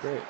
great.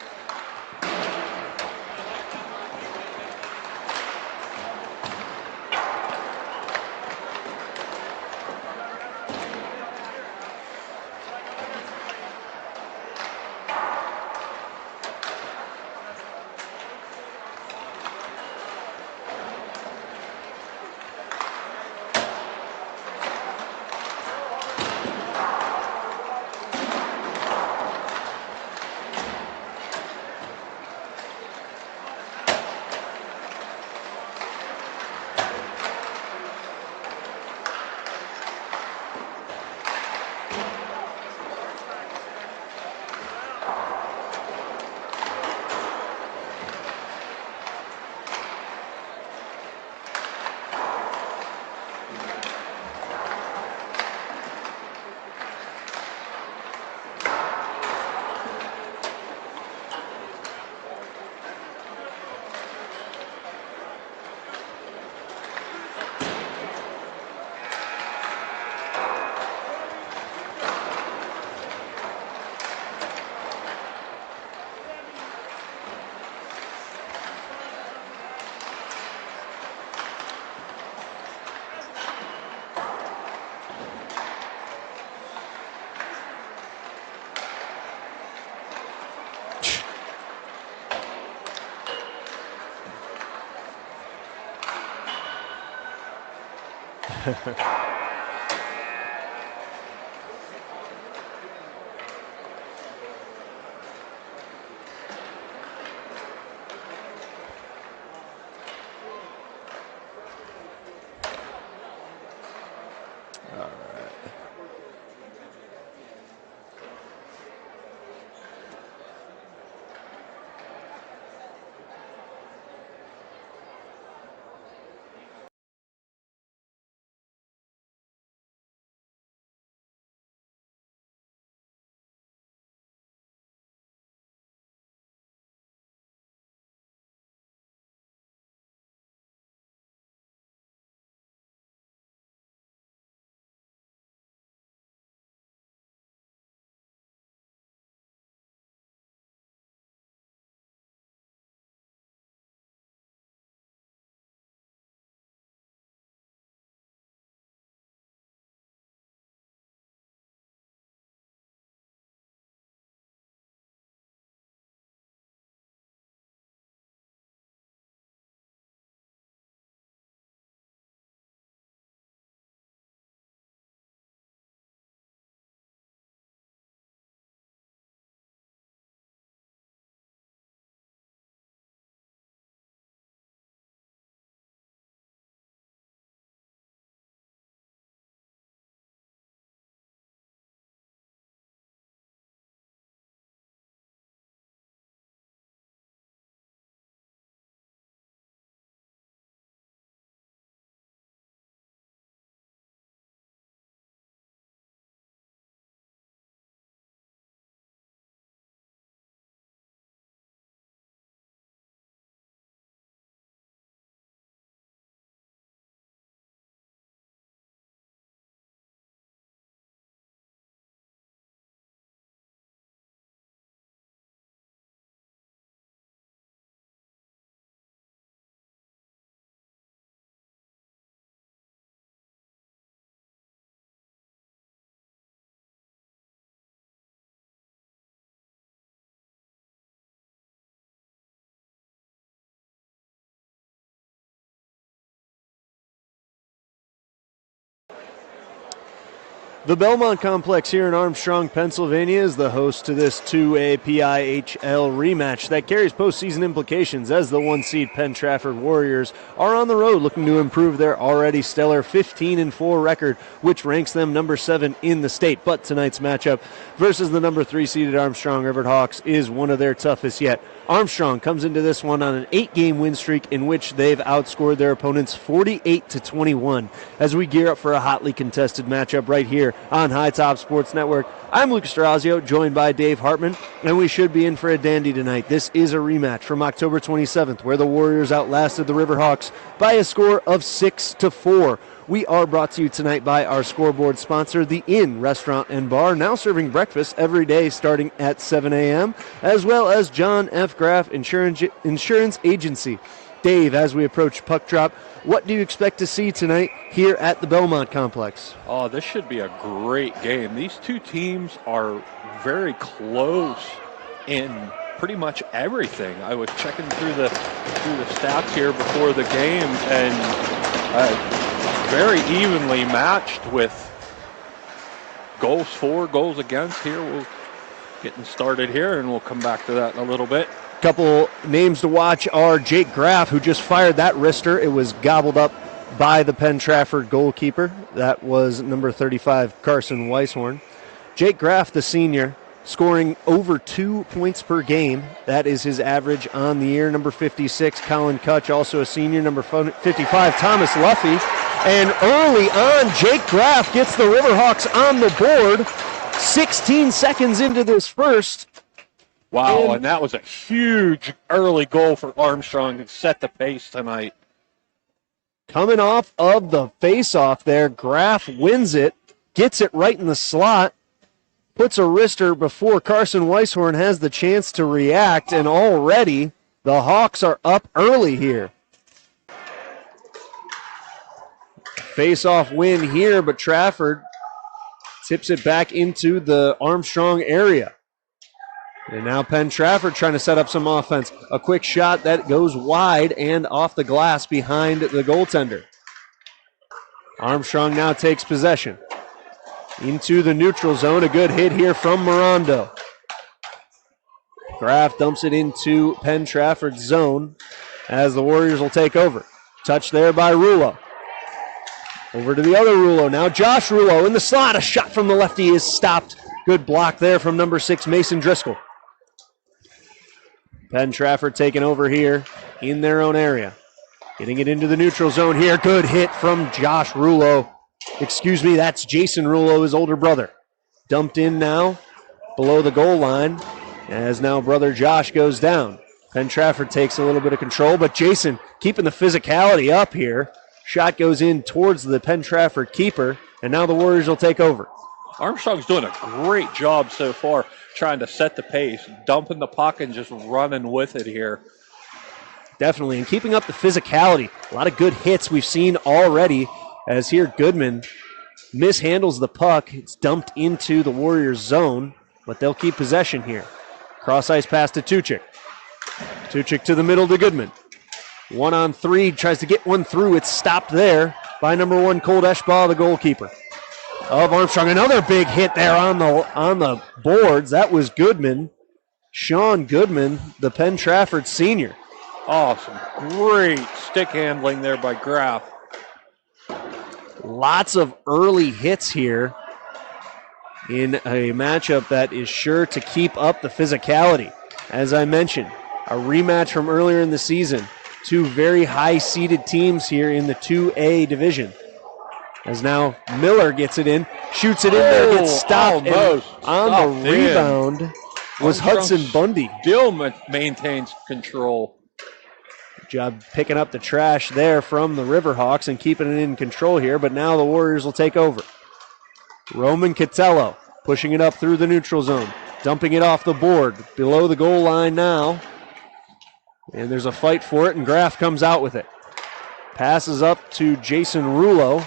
The Belmont Complex here in Armstrong, Pennsylvania is the host to this 2A PIHL rematch that carries postseason implications as the 1-seed Penn-Trafford Warriors are on the road looking to improve their already stellar 15-4 record, which ranks them number 7 in the state. But tonight's matchup versus the number 3-seeded Armstrong Riverhawks is one of their toughest yet. Armstrong comes into this one on an 8-game win streak in which they've outscored their opponents 48-21. As we gear up for a hotly contested matchup right here on High Top Sports Network, I'm Lucas Strazio, joined by Dave Hartman, and we should be in for a dandy tonight. This is a rematch from October 27th, where the Warriors outlasted the Riverhawks by a score of 6-4. We are brought to you tonight by our scoreboard sponsor, the Inn Restaurant and Bar, now serving breakfast every day starting at 7 a.m., as well as John F. Graff Insurance Agency. Dave, as we approach puck drop, what do you expect to see tonight here at the Belmont Complex? Oh, this should be a great game. These two teams are very close in pretty much everything. I was checking through the stats here before the game, and very evenly matched with goals for, goals against. Here we're getting started here, and we'll come back to that in a little bit. Couple names to watch are Jake Graff, who just fired that wrister. It was gobbled up by the Penn-Trafford goalkeeper. That was number 35, Carson Weishorn. Jake Graff, the senior, scoring over 2 points per game. That is his average on the year. Number 56, Colin Kutch, also a senior. Number 55, Thomas Luffy. And early on, Jake Graff gets the Riverhawks on the board. 16 seconds into this first. Wow, and that was a huge early goal for Armstrong to set the pace tonight. Coming off of the face-off there, Graff wins it, gets it right in the slot, puts a wrister before Carson Weishorn has the chance to react, and already the Hawks are up early here. Face-off win here, but Trafford tips it back into the Armstrong area. And now Penn-Trafford trying to set up some offense. A quick shot that goes wide and off the glass behind the goaltender. Armstrong now takes possession. Into the neutral zone. A good hit here from Morondo. Graff dumps it into Penn-Trafford's zone as the Warriors will take over. Touch there by Rulo. Over to the other Rulo now. Josh Rulo in the slot. A shot from the lefty is stopped. Good block there from number 6, Mason Driscoll. Penn-Trafford taking over here in their own area. Getting it into the neutral zone here. Good hit from Josh Rulo. Excuse me, that's Jason Rulo, his older brother. Dumped in now below the goal line as now brother Josh goes down. Penn-Trafford takes a little bit of control, but Jason keeping the physicality up here. Shot goes in towards the Penn-Trafford keeper, and now the Warriors will take over. Armstrong's doing a great job so far trying to set the pace, dumping the puck and just running with it here. Definitely, and keeping up the physicality. A lot of good hits we've seen already as here Goodman mishandles the puck. It's dumped into the Warriors zone, but they'll keep possession here. Cross-ice pass to Tuchik. Tuchik to the middle to Goodman. 1-on-3, tries to get one through. It's stopped there by number 1, Colt Eschbaugh, the goalkeeper of Armstrong. Another big hit there on the boards. That was Goodman. Sean Goodman, the Penn-Trafford senior. Awesome. Great stick handling there by Graff. Lots of early hits here in a matchup that is sure to keep up the physicality. As I mentioned, a rematch from earlier in the season. Two very high-seeded teams here in the 2A division. As now Miller gets it in, shoots it in there, gets stopped. And on the rebound was Hudson Bundy. Still maintains control. Good job picking up the trash there from the Riverhawks and keeping it in control here, but now the Warriors will take over. Roman Catello pushing it up through the neutral zone, dumping it off the board, below the goal line now. And there's a fight for it, and Graff comes out with it. Passes up to Jason Rulo.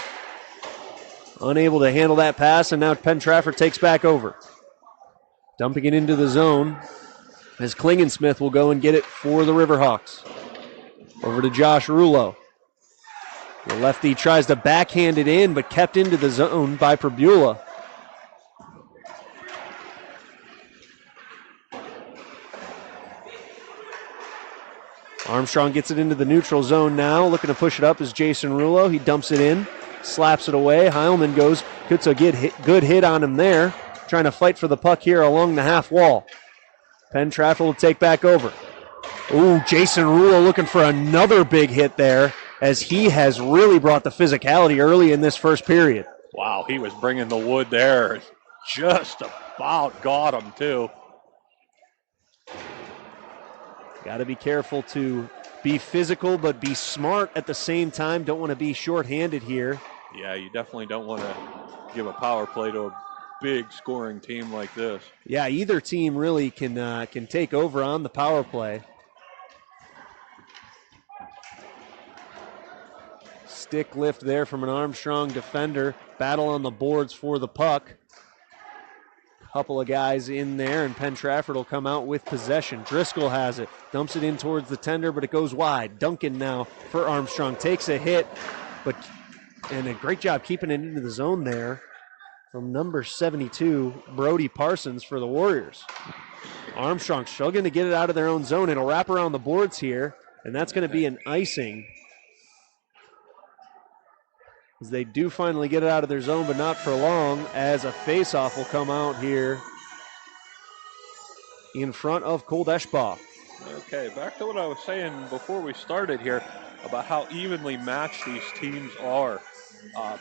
Unable to handle that pass, and now Penn-Trafford takes back over. Dumping it into the zone as Klingensmith will go and get it for the Riverhawks. Over to Josh Rulo. The lefty tries to backhand it in, but kept into the zone by Perbula. Armstrong gets it into the neutral zone now. Looking to push it up is Jason Rulo. He dumps it in, slaps it away. Heilman goes, gets a good hit on him there. Trying to fight for the puck here along the half wall. Penn-Trafford will take back over. Ooh, Jason Rulo looking for another big hit there as he has really brought the physicality early in this first period. Wow, he was bringing the wood there. Just about got him, too. Got to be careful to be physical but be smart at the same time. Don't want to be shorthanded here Yeah, you definitely don't want to give a power play to a big scoring team like this. Yeah, either team really can take over on the power play. Stick lift there from an Armstrong defender. Battle on the boards for the puck. Couple of guys in there, and Penn-Trafford will come out with possession. Driscoll has it, dumps it in towards the tender, but it goes wide. Duncan now for Armstrong, takes a hit, and a great job keeping it into the zone there from number 72, Brody Parsons for the Warriors. Armstrong struggling to get it out of their own zone. It'll wrap around the boards here, and that's going to be an icing. As they do finally get it out of their zone, but not for long, as a face-off will come out here in front of Cold Eschbaugh. Okay, back to what I was saying before we started here about how evenly matched these teams are.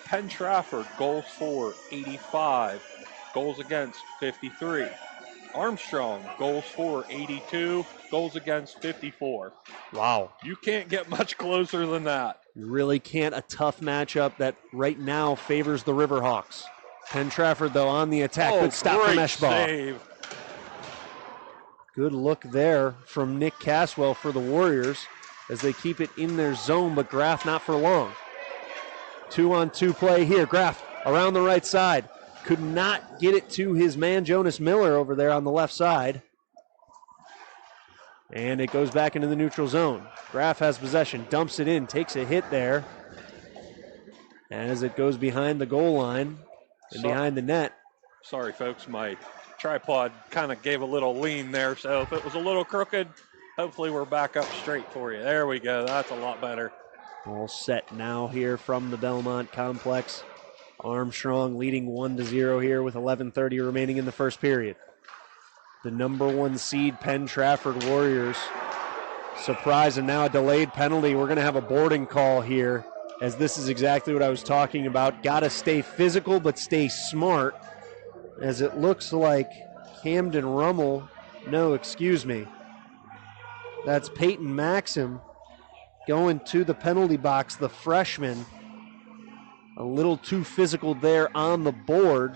Penn-Trafford, goals for 85, goals against 53. Armstrong, goals for 82, goals against 54. Wow. You can't get much closer than that. You really can't. A tough matchup that right now favors the Riverhawks. Penn-Trafford, though, on the attack. Good stop from Eschbaugh. Save. Good look there from Nick Caswell for the Warriors as they keep it in their zone, but Graff not for long. 2-on-2 play here. Graff around the right side. Could not get it to his man, Jonas Miller, over there on the left side. And it goes back into the neutral zone. Graff has possession, dumps it in, takes a hit there. As it goes behind the goal line and behind the net. Sorry, folks, my tripod kind of gave a little lean there, so if it was a little crooked, hopefully we're back up straight for you. There we go. That's a lot better. All set now here from the Belmont complex. Armstrong leading 1-0 here with 11:30 remaining in the first period. The number 1 seed Penn-Trafford Warriors. Surprise, and now a delayed penalty. We're going to have a boarding call here, as this is exactly what I was talking about. Got to stay physical, but stay smart, as it looks like Camden Rummel, no, excuse me, that's Peyton Maxim going to the penalty box, the freshman. A little too physical there on the board.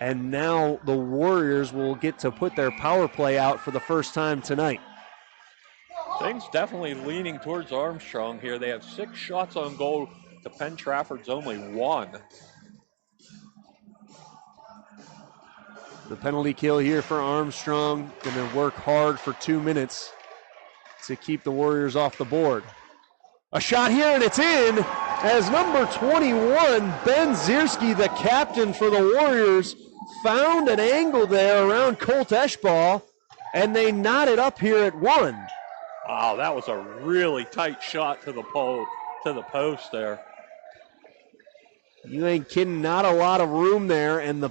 And now the Warriors will get to put their power play out for the first time tonight. Things definitely leaning towards Armstrong here. They have 6 shots on goal to Penn-Trafford's only 1. The penalty kill here for Armstrong. Going to work hard for 2 minutes to keep the Warriors off the board. A shot here, and it's in, as number 21, Ben Zierski, the captain for the Warriors, found an angle there around Colt Eschbaugh, and they knot it up here at 1. Wow, that was a really tight shot to the post there. You ain't kidding, not a lot of room there, and the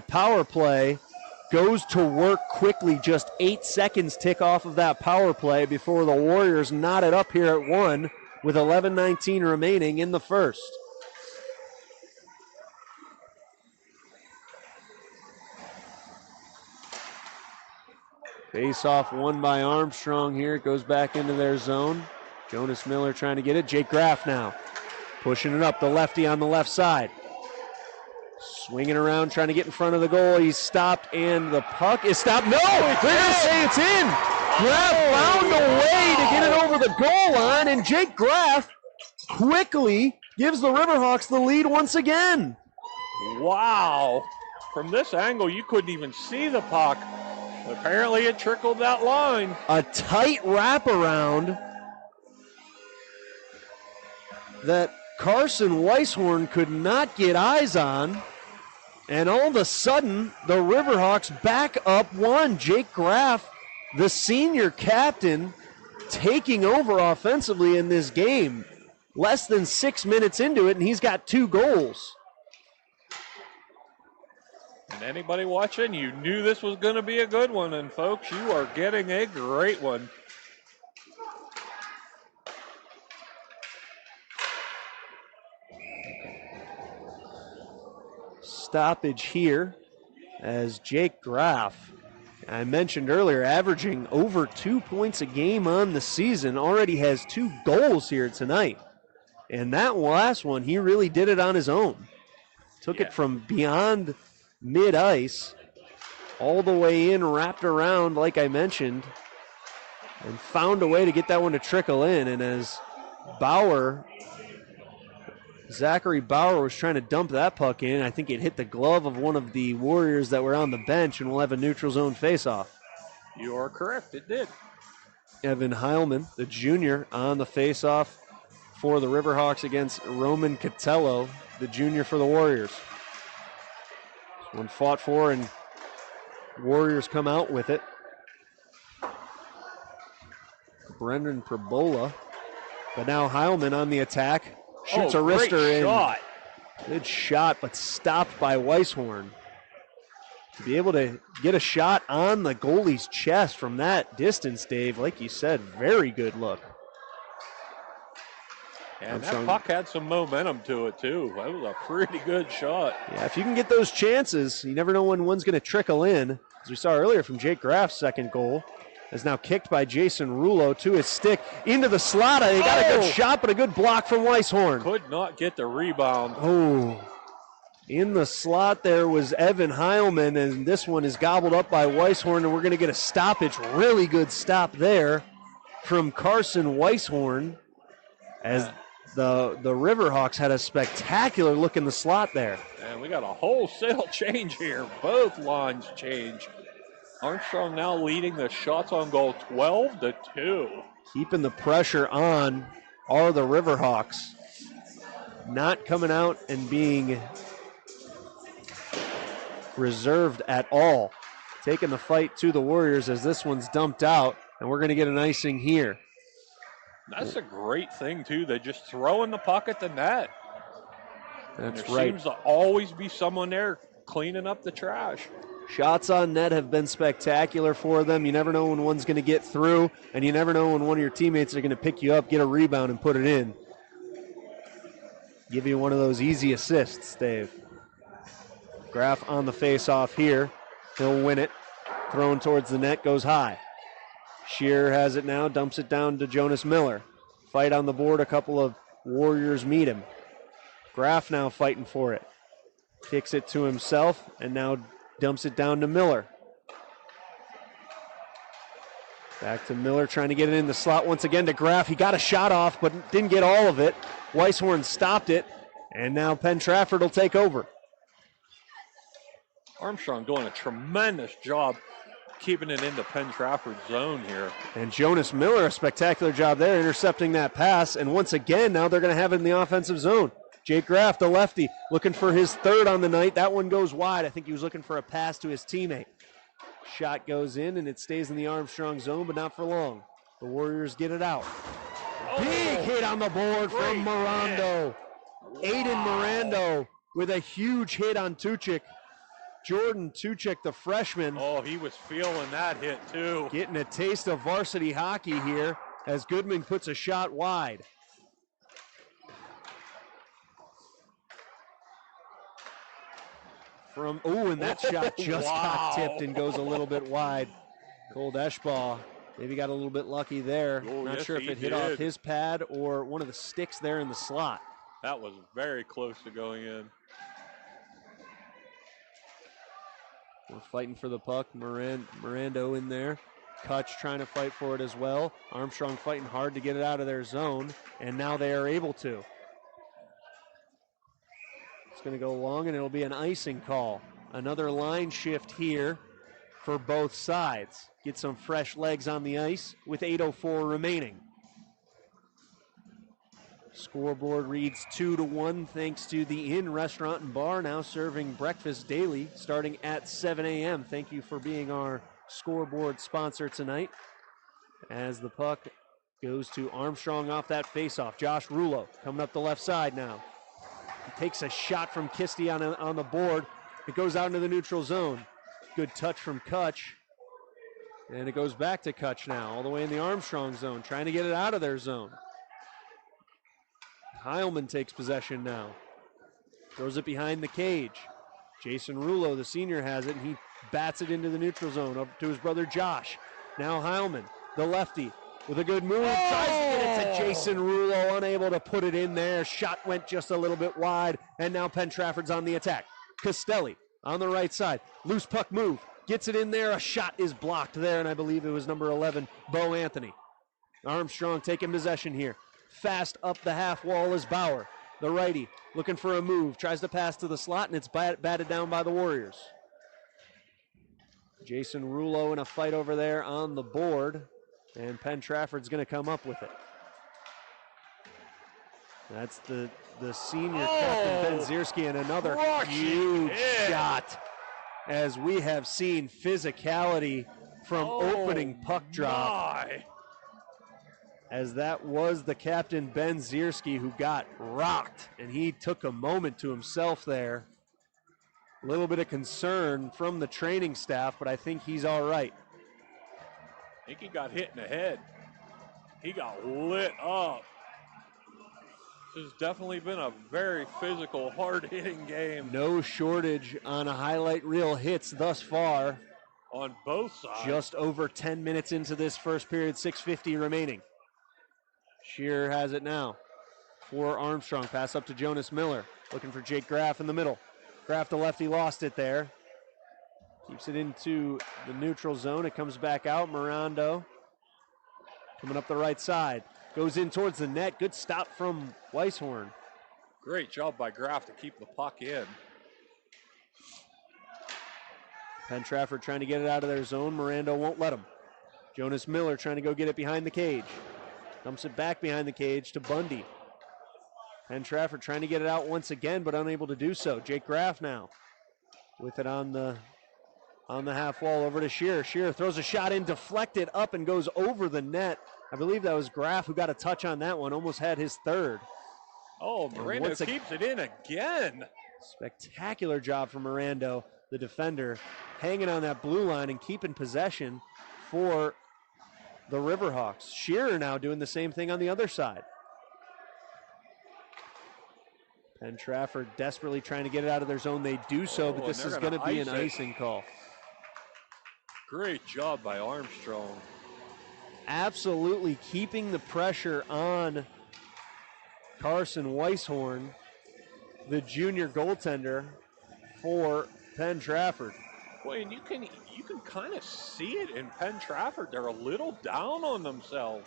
power play goes to work quickly. Just 8 seconds tick off of that power play before the Warriors knot it up here at 1 with 11:19 remaining in the first. Face off won by Armstrong here. It goes back into their zone. Jonas Miller trying to get it. Jake Graff now pushing it up, the lefty on the left side. Swinging around, trying to get in front of the goal. He's stopped, and the puck is stopped. No! They're going to say it's in! Graff found a way to get it over the goal line, and Jake Graff quickly gives the Riverhawks the lead once again. Wow. From this angle, you couldn't even see the puck. Apparently it trickled that line. A tight wraparound that Carson Weishorn could not get eyes on. And all of a sudden, the Riverhawks back up 1. Jake Graff, the senior captain, taking over offensively in this game. Less than 6 minutes into it, and he's got 2 goals. And anybody watching, you knew this was going to be a good one. And folks, you are getting a great one. Stoppage here as Jake Graff, I mentioned earlier, averaging over 2 points a game on the season, already has 2 goals here tonight. And that last one, he really did it on his own. Took it from beyond mid-ice all the way in, wrapped around, like I mentioned, and found a way to get that one to trickle in. And as Zachary Bauer was trying to dump that puck in, I think it hit the glove of one of the Warriors that were on the bench, and we'll have a neutral zone faceoff. You are correct, it did. Evan Heilman, the junior, on the faceoff for the Riverhawks against Roman Catello, the junior for the Warriors. This one fought for, and Warriors come out with it. Brendan Perbola, but now Heilman on the attack. Shoots a wrister in. Shot. Good shot, but stopped by Weishorn. To be able to get a shot on the goalie's chest from that distance, Dave, like you said, very good look. And that puck had some momentum to it, too. That was a pretty good shot. Yeah, if you can get those chances, you never know when one's going to trickle in. As we saw earlier from Jake Graff's second goal. Is now kicked by Jason Rulo to his stick into the slot. He got a good shot, but a good block from Weishorn. Could not get the rebound. Oh, in the slot there was Evan Heilman, and this one is gobbled up by Weishorn, and we're going to get a stoppage. Really good stop there from Carson Weishorn, as the Riverhawks had a spectacular look in the slot there. And we got a wholesale change here. Both lines change. Armstrong now leading the shots on goal 12-2. Keeping the pressure on are the Riverhawks. Not coming out and being reserved at all. Taking the fight to the Warriors as this one's dumped out, and we're going to get an icing here. That's a great thing, too. They just throw in the puck at the net. That's there right. Seems to always be someone there cleaning up the trash. Shots on net have been spectacular for them. You never know when one's going to get through, and you never know when one of your teammates are going to pick you up, get a rebound, and put it in. Give you one of those easy assists, Dave. Graff on the face-off here. He'll win it. Thrown towards the net, goes high. Shearer has it now, dumps it down to Jonas Miller. Fight on the board, a couple of Warriors meet him. Graff now fighting for it. Kicks it to himself, and now dumps it down to Miller. Back to Miller, trying to get it in the slot once again to Graff. He got a shot off, but didn't get all of it. Weishorn stopped it, and now Penn-Trafford will take over. Armstrong doing a tremendous job keeping it in the Penn-Trafford zone here. And Jonas Miller, a spectacular job there, intercepting that pass. And once again, now they're going to have it in the offensive zone. Jake Graff, the lefty, looking for his third on the night. That one goes wide. I think he was looking for a pass to his teammate. Shot goes in, and it stays in the Armstrong zone, but not for long. The Warriors get it out. Big hit on the board from Mirando. Wow. Aiden Mirando with a huge hit on Tuchik. Jordan Tuchik, the freshman. Oh, he was feeling that hit, too. Getting a taste of varsity hockey here as Goodman puts a shot wide. And that shot just got tipped and goes a little bit wide. Cole Eschbaugh maybe got a little bit lucky there. Not sure if it hit off his pad or one of the sticks there in the slot. That was very close to going in. We're fighting for the puck. Mirando in there. Kutch trying to fight for it as well. Armstrong fighting hard to get it out of their zone, and now they are able to. It's going to go long, and it'll be an icing call. Another line shift here for both sides. Get some fresh legs on the ice with 8:04 remaining. Scoreboard reads 2-1 thanks to the Inn Restaurant and Bar, now serving breakfast daily starting at 7 a.m. Thank you for being our scoreboard sponsor tonight. As the puck goes to Armstrong off that faceoff. Josh Rulo coming up the left side now. He takes a shot from Kisty on the board. It goes out into the neutral zone. Good touch from Kutch. And it goes back to Kutch now, all the way in the Armstrong zone, trying to get it out of their zone. Heilman takes possession now. Throws it behind the cage. Jason Rulo, the senior, has it, and he bats it into the neutral zone up to his brother Josh. Now Heilman, the lefty, with a good move. Tries to get it to Jason Rulo, unable to put it in there. Shot went just a little bit wide, and now Penn-Trafford's on the attack. Castelli on the right side. Loose puck move. Gets it in there. A shot is blocked there, and I believe it was number 11, Bo Anthony. Armstrong taking possession here. Fast up the half wall is Bauer, the righty, looking for a move. Tries to pass to the slot, and it's batted down by the Warriors. Jason Rulo in a fight over there on the board, and Penn-Trafford's going to come up with it. That's the senior captain, Ben Zierski, and another huge shot, as we have seen physicality from opening puck drop. As that was the captain, Ben Zierski, who got rocked, and he took a moment to himself there. A little bit of concern from the training staff, but I think he's all right. I think he got hit in the head. He got lit up. This has definitely been a very physical, hard-hitting game. No shortage on highlight reel hits thus far. On both sides. Just over 10 minutes into this first period, 6:50 remaining. Shearer has it now for Armstrong. Pass up to Jonas Miller. Looking for Jake Graff in the middle. Graff, the lefty, lost it there. Keeps it into the neutral zone. It comes back out. Mirando coming up the right side. Goes in towards the net. Good stop from Weishorn. Great job by Graff to keep the puck in. Penn-Trafford trying to get it out of their zone. Mirando won't let him. Jonas Miller trying to go get it behind the cage. Dumps it back behind the cage to Bundy. Penn-Trafford trying to get it out once again, but unable to do so. Jake Graff now with it on the half wall over to Shearer. Shearer throws a shot in, deflected up and goes over the net. I believe that was Graff who got a touch on that one, almost had his third. Oh, Mirando keeps it in again. Spectacular job from Mirando, the defender, hanging on that blue line and keeping possession for the Riverhawks. Shearer now doing the same thing on the other side. Penn-Trafford desperately trying to get it out of their zone. They do so, but this is going to be an icing call. Great job by Armstrong. Absolutely keeping the pressure on Carson Weishorn, the junior goaltender for Penn-Trafford. Well, and you can kind of see it in Penn-Trafford. They're a little down on themselves.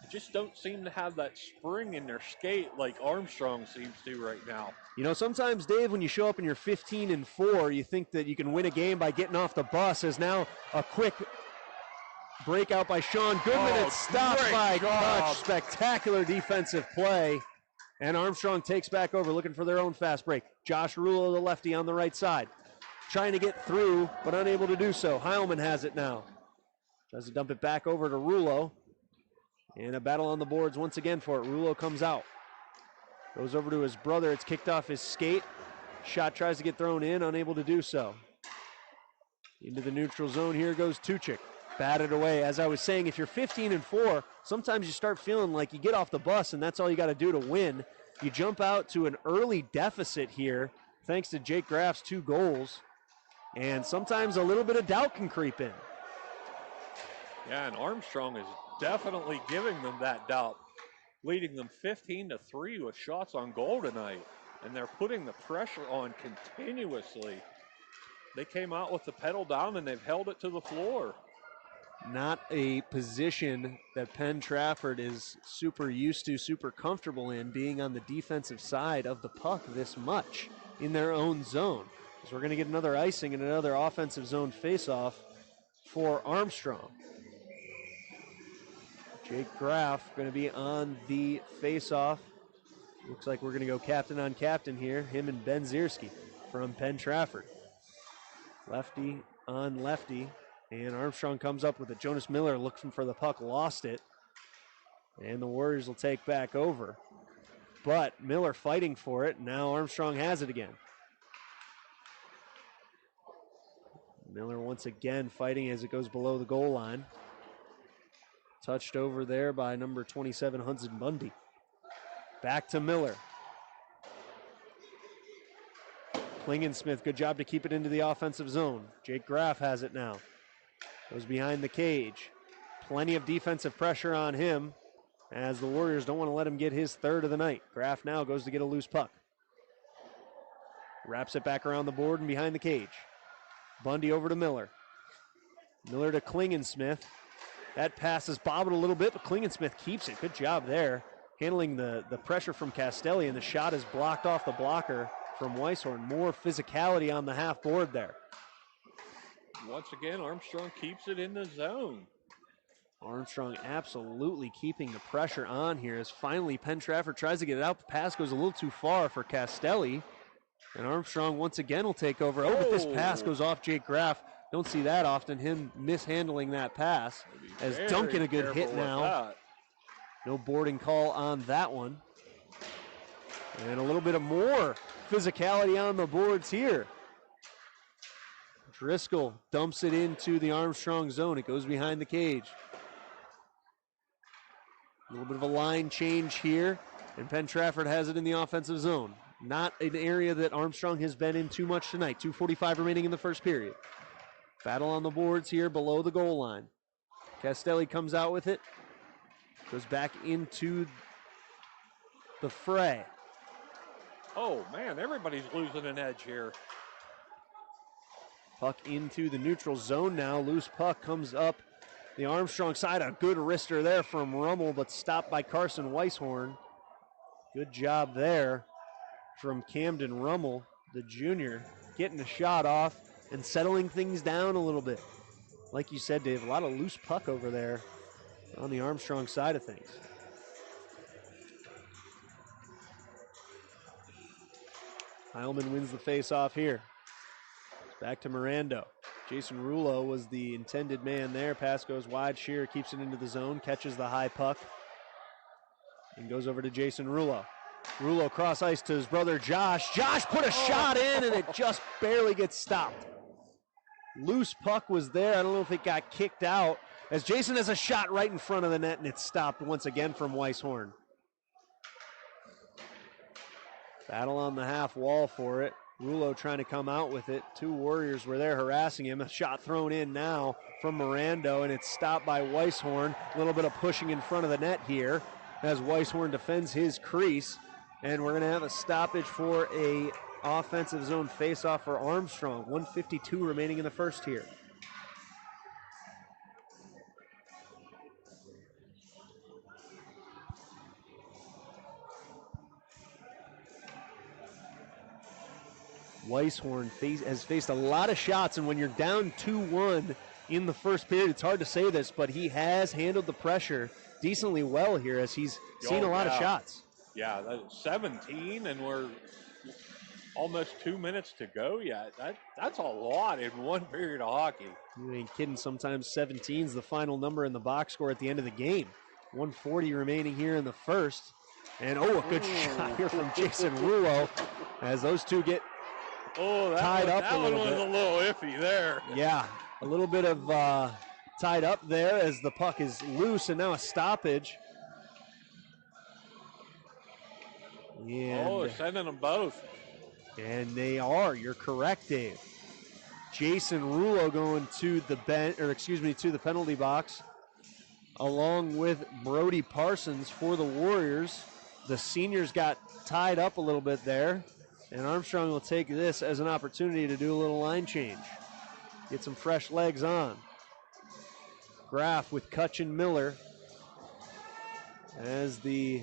They just don't seem to have that spring in their skate like Armstrong seems to right now. You know, sometimes, Dave, when you show up and you're 15-4, you think that you can win a game by getting off the bus. As now a quick breakout by Sean Goodman. It's stopped by Kutch. Spectacular defensive play. And Armstrong takes back over, looking for their own fast break. Josh Rulo, the lefty, on the right side. Trying to get through, but unable to do so. Heilman has it now. Tries to dump it back over to Rulo. And a battle on the boards once again for it. Rulo comes out. Goes over to his brother. It's kicked off his skate. Shot tries to get thrown in, unable to do so. Into the neutral zone. Here goes Tuchik. Batted away. As I was saying, if you're 15-4, sometimes you start feeling like you get off the bus and that's all you got to do to win. You jump out to an early deficit here, thanks to Jake Graff's 2 goals. And sometimes a little bit of doubt can creep in. Yeah, and Armstrong is definitely giving them that doubt, leading them 15-3 with shots on goal tonight. And they're putting the pressure on continuously. They came out with the pedal down and they've held it to the floor. Not a position that Penn-Trafford is super used to, super comfortable in, being on the defensive side of the puck this much in their own zone. So we're going to get another icing and another offensive zone face-off for Armstrong. Jake Graff going to be on the face-off. Looks like we're going to go captain on captain here, him and Ben Zierski from Penn-Trafford. Lefty on lefty. And Armstrong comes up with it. Jonas Miller looking for the puck, lost it. And the Warriors will take back over. But Miller fighting for it. Now Armstrong has it again. Miller once again fighting as it goes below the goal line. Touched over there by number 27, Hudson Bundy. Back to Miller. Klingensmith, good job to keep it into the offensive zone. Jake Graff has it now. Goes behind the cage. Plenty of defensive pressure on him as the Warriors don't want to let him get his third of the night. Graff now goes to get a loose puck. Wraps it back around the board and behind the cage. Bundy over to Miller. Miller to Klingensmith. That pass is bobbled a little bit, but Klingensmith keeps it. Good job there. Handling the pressure from Castelli, and the shot is blocked off the blocker from Weishorn. More physicality on the half board there. Once again, Armstrong keeps it in the zone. Armstrong absolutely keeping the pressure on here as finally Penn-Trafford tries to get it out. The pass goes a little too far for Castelli. And Armstrong once again will take over. Oh, but this pass goes off Jake Graff. Don't see that often, him mishandling that pass. As Duncan a good hit now. No boarding call on that one. And a little bit of more physicality on the boards here. Driscoll dumps it into the Armstrong zone. It goes behind the cage. A little bit of a line change here, and Penn-Trafford has it in the offensive zone. Not an area that Armstrong has been in too much tonight. 2:45 remaining in the first period. Battle on the boards here below the goal line. Castelli comes out with it. Goes back into the fray. Oh, man, everybody's losing an edge here. Puck into the neutral zone now. Loose puck comes up the Armstrong side. A good wrister there from Rummel, but stopped by Carson Weishorn. Good job there from Camden Rummel, the junior, getting a shot off and settling things down a little bit. Like you said, Dave, a lot of loose puck over there on the Armstrong side of things. Heilman wins the face-off here. Back to Mirando. Jason Rulo was the intended man there. Pass goes wide. Shearer keeps it into the zone, catches the high puck, and goes over to Jason Rulo. Rulo cross ice to his brother Josh. Josh put a shot in, and it just barely gets stopped. Loose puck was there. I don't know if it got kicked out, as Jason has a shot right in front of the net, and it's stopped once again from Weishorn. Battle on the half wall for it. Rulo trying to come out with it. Two Warriors were there harassing him. A shot thrown in now from Mirando, and it's stopped by Weishorn. A little bit of pushing in front of the net here as Weishorn defends his crease. And we're going to have a stoppage for a offensive zone faceoff for Armstrong. 1:52 remaining in the first here. Weishorn has faced a lot of shots, and when you're down 2-1 in the first period, it's hard to say this, but he has handled the pressure decently well here as he's seen a lot of shots. Yeah, that's 17, and we're almost 2 minutes to go yet. That's a lot in one period of hockey. You ain't kidding. Sometimes 17 is the final number in the box score at the end of the game. 1:40 remaining here in the first. And, a good shot here from Jason Rulo as those two get tied up a little bit. That one was a little iffy there. Yeah, a little bit of tied up there as the puck is loose, and now a stoppage. They're sending them both. And they are. You're correct, Dave. Jason Rulo going to the to the penalty box, along with Brody Parsons for the Warriors. The seniors got tied up a little bit there, and Armstrong will take this as an opportunity to do a little line change. Get some fresh legs on. Graff with Kutch and Miller as the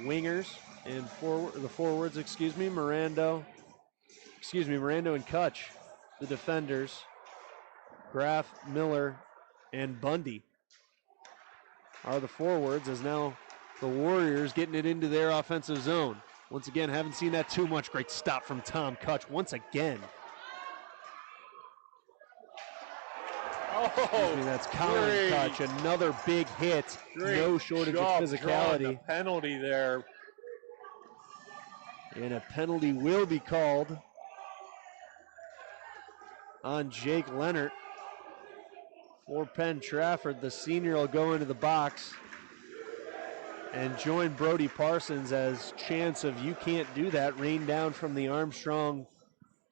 wingers and forwards, Mirando and Kutch, the defenders. Graff, Miller, and Bundy are the forwards, as now the Warriors getting it into their offensive zone. Once again, haven't seen that too much. Great stop from Tom Kutch once again. That's Colin Kutch. Another big hit. No shortage of physicality. The penalty there. And a penalty will be called on Jake Leonard for Penn-Trafford. The senior will go into the box and join Brody Parsons as chance of "you can't do that" rained down from the Armstrong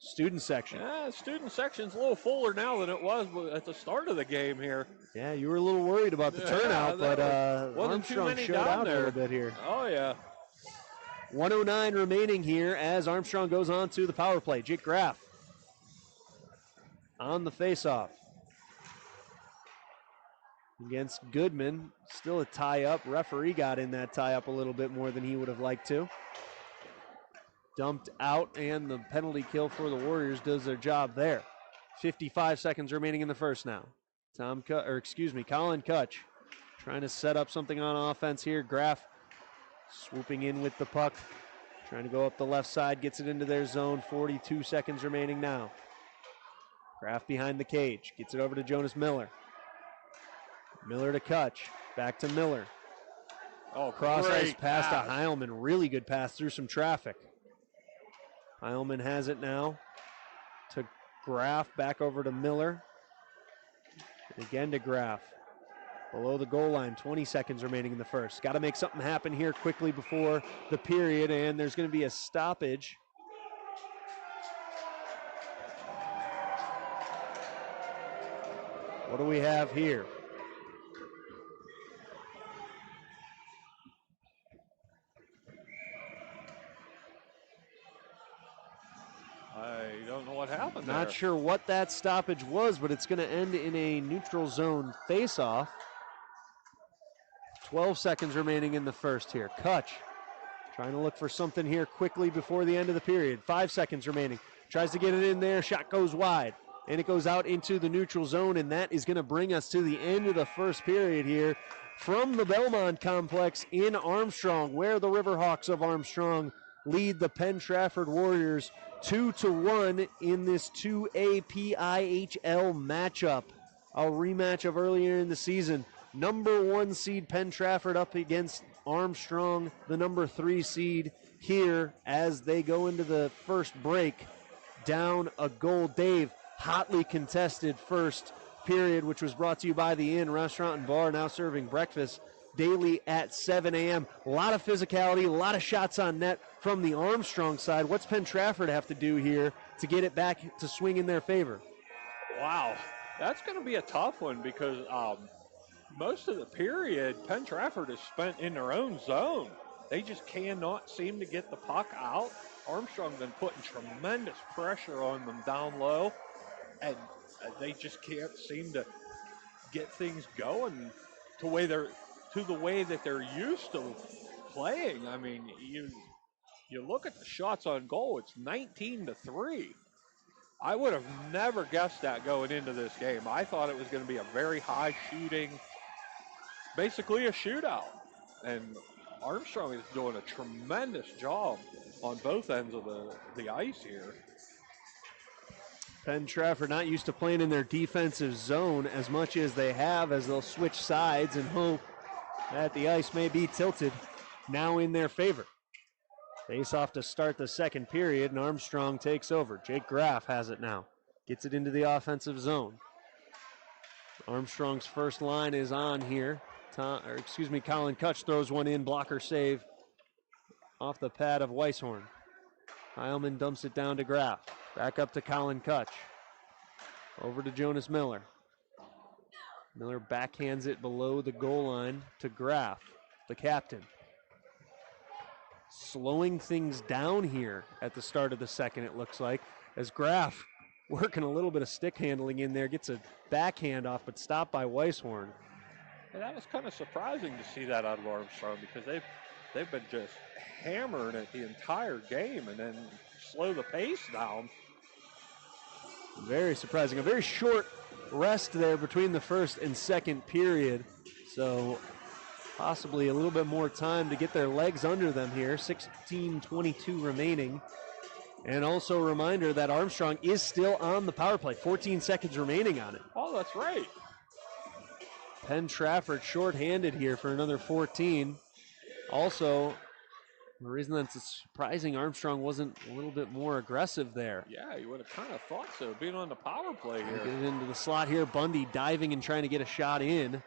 Student section. Yeah, student section's a little fuller now than it was at the start of the game here. Yeah, you were a little worried about the turnout, but Armstrong showed out a little bit here. Oh, yeah. 1:09 remaining here as Armstrong goes on to the power play. Jake Graff on the faceoff against Goodman. Still a tie-up. Referee got in that tie-up a little bit more than he would have liked to. Dumped out, and the penalty kill for the Warriors does their job there. 55 seconds remaining in the first now. Colin Kutch trying to set up something on offense here. Graff swooping in with the puck, trying to go up the left side, gets it into their zone. 42 seconds remaining now. Graff behind the cage, gets it over to Jonas Miller. Miller to Kutch, back to Miller. Oh, cross ice pass pass to Heilman. Really good pass through some traffic. Heilman has it now to Graff, back over to Miller. Again to Graff. Below the goal line, 20 seconds remaining in the first. Got to make something happen here quickly before the period, and there's going to be a stoppage. What do we have here? I don't know what happened there. Not sure what that stoppage was, but it's going to end in a neutral zone faceoff. 12 seconds remaining in the first here. Kutch trying to look for something here quickly before the end of the period. 5 seconds remaining. Tries to get it in there. Shot goes wide. And it goes out into the neutral zone, and that is going to bring us to the end of the first period here from the Belmont Complex in Armstrong, where the Riverhawks of Armstrong lead the Penn-Trafford Warriors 2-1 in this 2A PIHL matchup. A rematch of earlier in the season. Number 1 seed Penn-Trafford up against Armstrong, the number 3 seed here as they go into the first break. Down a goal. Dave, hotly contested first period, which was brought to you by the Inn Restaurant and Bar, now serving breakfast daily at 7 a.m. A lot of physicality, a lot of shots on net from the Armstrong side. What's Penn-Trafford have to do here to get it back to swing in their favor? Wow, that's going to be a tough one because most of the period Penn-Trafford is spent in their own zone. They just cannot seem to get the puck out. Armstrong's been putting tremendous pressure on them down low, and they just can't seem to get things going to the way that they're used to playing. I mean, you look at the shots on goal, it's 19-3. I would have never guessed that going into this game. I thought it was going to be a very high shooting, basically a shootout. And Armstrong is doing a tremendous job on both ends of the ice here. Penn-Trafford not used to playing in their defensive zone as much as they have, as they'll switch sides and hope that the ice may be tilted now in their favor. Face off to start the second period, and Armstrong takes over. Jake Graff has it now. Gets it into the offensive zone. Armstrong's first line is on here. Colin Kutch throws one in, blocker save off the pad of Weishorn. Heilman dumps it down to Graff. Back up to Colin Kutch. Over to Jonas Miller. Miller backhands it below the goal line to Graff, the captain. Slowing things down here at the start of the second, it looks like, as Graff working a little bit of stick handling in there, gets a backhand off, but stopped by Weishorn. And that was kind of surprising to see that out of Armstrong because they've been just hammering it the entire game and then slow the pace down. Very surprising. A very short rest there between the first and second period. So possibly a little bit more time to get their legs under them here. 16:22 remaining. And also a reminder that Armstrong is still on the power play. 14 seconds remaining on it. Oh, that's right. Penn-Trafford shorthanded here for another 14. Also, the reason that's surprising, Armstrong wasn't a little bit more aggressive there. Yeah, you would have kind of thought so, being on the power play here. Get it into the slot here. Bundy diving and trying to get a shot in.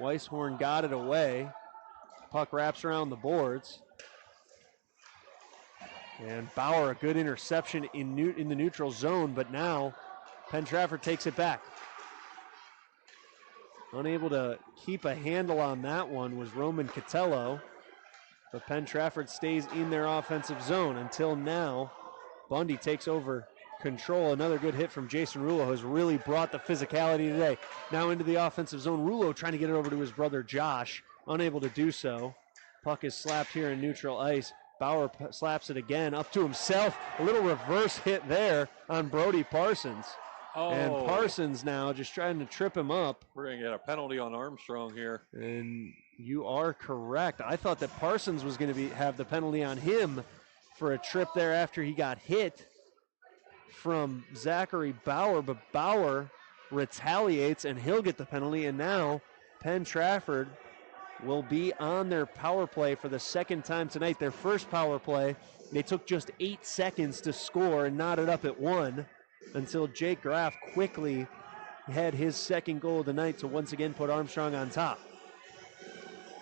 Weishorn got it away. Puck wraps around the boards. And Bauer, a good interception in the neutral zone, but now Penn-Trafford takes it back. Unable to keep a handle on that one was Roman Catello, but Penn-Trafford stays in their offensive zone until now. Bundy takes over control. Another good hit from Jason Rulo has really brought the physicality today. Now into the offensive zone. Rulo trying to get it over to his brother Josh, unable to do so. Puck is slapped here in neutral ice. Bauer slaps it again up to himself. A little reverse hit there on Brody Parsons. Oh. And Parsons now just trying to trip him up. We're going to get a penalty on Armstrong here. And you are correct. I thought that Parsons was going to have the penalty on him for a trip there after he got hit from Zachary Bauer, but Bauer retaliates and he'll get the penalty, and now Penn-Trafford will be on their power play for the second time tonight. Their first power play, they took just 8 seconds to score and knotted up at 1 until Jake Graff quickly had his second goal of the night to once again put Armstrong on top.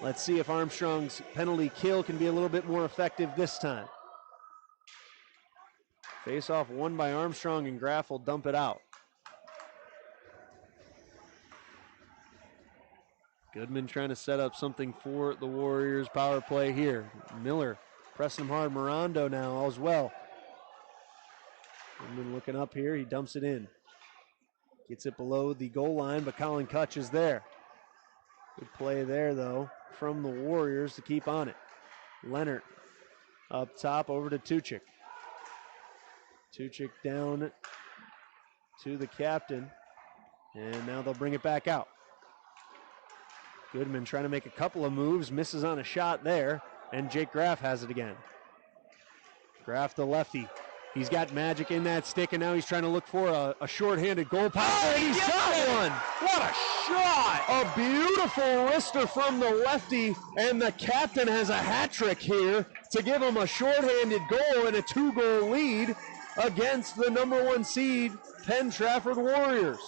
Let's see if Armstrong's penalty kill can be a little bit more effective this time. Face-off won by Armstrong, and Graff will dump it out. Goodman trying to set up something for the Warriors power play here. Miller pressing him hard. Mirando now as well. Goodman looking up here. He dumps it in. Gets it below the goal line, but Colin Kutch is there. Good play there, though, from the Warriors to keep on it. Leonard up top over to Tuchik. Tuchik down to the captain, and now they'll bring it back out. Goodman trying to make a couple of moves, misses on a shot there, and Jake Graff has it again. Graff, the lefty. He's got magic in that stick, and now he's trying to look for a shorthanded goal pass. Oh, he's got one! What a shot! A beautiful wrister from the lefty, and the captain has a hat trick here to give him a shorthanded goal and a 2-goal lead against the number 1 seed Penn-Trafford Warriors.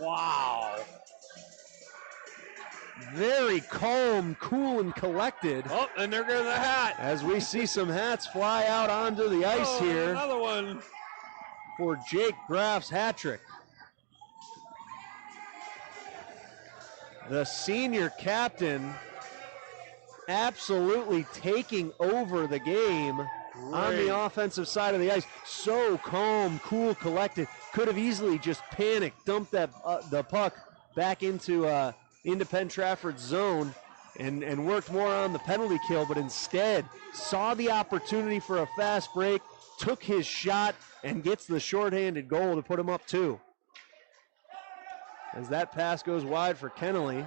Wow. Very calm, cool, and collected. Oh, and there goes the hat. As we see some hats fly out onto the ice here. Another one. For Jake Graff's hat trick. The senior captain absolutely taking over the game on the offensive side of the ice. So calm, cool, collected. Could have easily just panicked, dumped that the puck back into Penn-Trafford's zone and worked more on the penalty kill, but instead saw the opportunity for a fast break, took his shot, and gets the shorthanded goal to put him up 2. As that pass goes wide for Kennelly.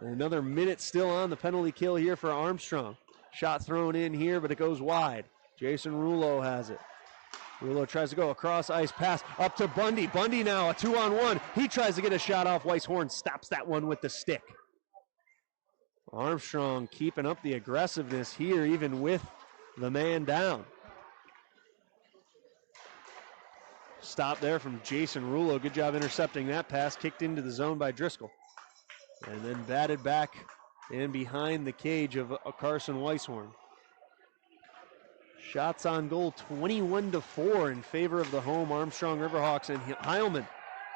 Another minute still on the penalty kill here for Armstrong. Shot thrown in here, but it goes wide. Jason Rulo has it. Rulo tries to go across ice pass up to Bundy. Bundy now a 2-on-1. He tries to get a shot off Weishorn. Stops that one with the stick. Armstrong keeping up the aggressiveness here even with the man down. Stop there from Jason Rulo. Good job intercepting that pass. Kicked into the zone by Driscoll. And then batted back in behind the cage of Carson Weishorn. Shots on goal 21-4 in favor of the home Armstrong Riverhawks, and Heilman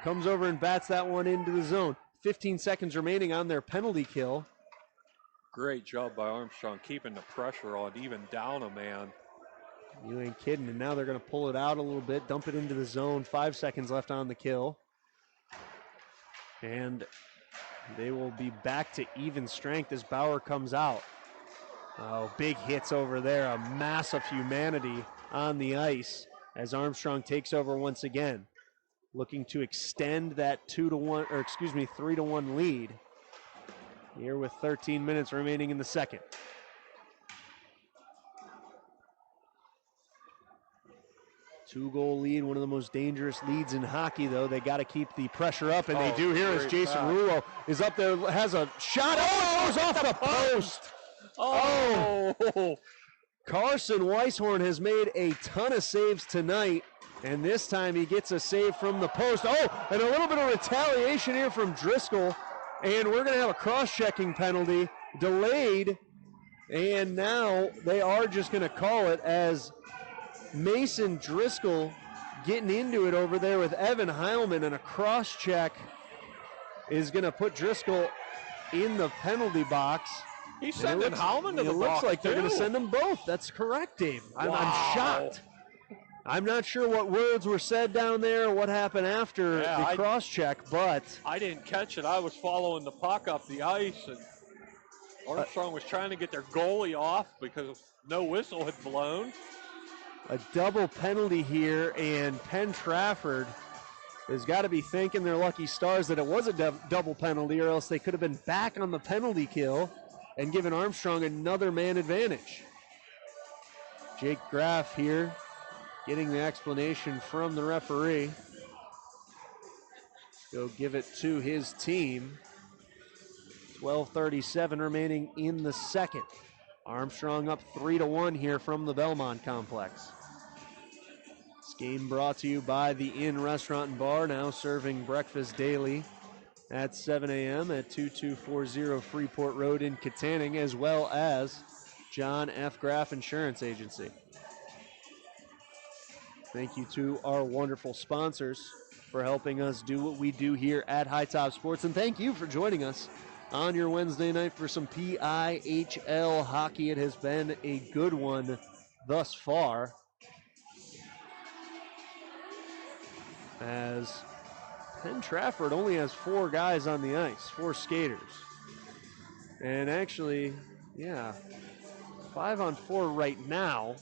comes over and bats that one into the zone. 15 seconds remaining on their penalty kill. Great job by Armstrong keeping the pressure on, even down a man. You ain't kidding, and now they're going to pull it out a little bit, dump it into the zone. 5 seconds left on the kill. And they will be back to even strength as Bauer comes out. Oh, big hits over there. A mass of humanity on the ice as Armstrong takes over once again. Looking to extend that 3-1 lead here with 13 minutes remaining in the second. Two-goal lead, one of the most dangerous leads in hockey, though. They got to keep the pressure up, and they do here as Jason Rulo is up there, has a shot. Oh, it goes off the post. Oh! Carson Weishorn has made a ton of saves tonight, and this time he gets a save from the post. Oh, and a little bit of retaliation here from Driscoll, and we're going to have a cross-checking penalty delayed And now they are just going to call it as Mason Driscoll getting into it over there with Evan Heilman, and a cross check is going to put Driscoll in the penalty box. He's sending Heilman to the box. It looks like they're going to send them both. That's correct, Dave. I'm shocked. I'm not sure what words were said down there or what happened after the cross check, but I didn't catch it. I was following the puck up the ice, and Armstrong was trying to get their goalie off because no whistle had blown. A double penalty here, and Penn-Trafford has got to be thanking their lucky stars that it was a double penalty, or else they could have been back on the penalty kill and given Armstrong another man advantage. Jake Graff here getting the explanation from the referee. Go give it to his team. 12:37 remaining in the second. Armstrong up 3-1 here from the Belmont Complex. This game brought to you by the Inn Restaurant and Bar, now serving breakfast daily at 7 a.m. at 2240 Freeport Road in Katanning, as well as John F. Graff Insurance Agency. Thank you to our wonderful sponsors for helping us do what we do here at High Top Sports, and thank you for joining us on your Wednesday night for some PIHL hockey. It has been a good one thus far, as Penn-Trafford only has 4 guys on the ice, 4 skaters. And actually, 5-on-4 right now.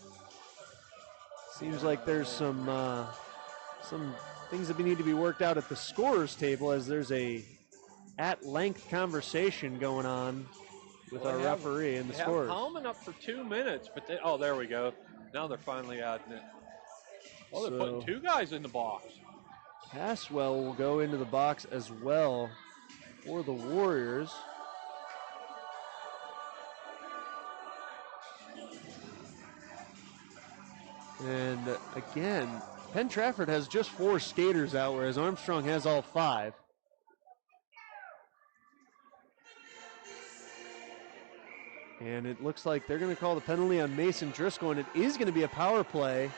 Seems like there's some things that need to be worked out at the scorer's table, as there's a at-length conversation going on with our referee and the scorers. Heilman up for 2 minutes, but there we go. Now they're finally adding it. Oh, they're putting 2 guys in the box. Caswell will go into the box as well for the Warriors. And again, Penn-Trafford has just 4 skaters out, whereas Armstrong has all 5. And it looks like they're going to call the penalty on Mason Driscoll, and it is going to be a power play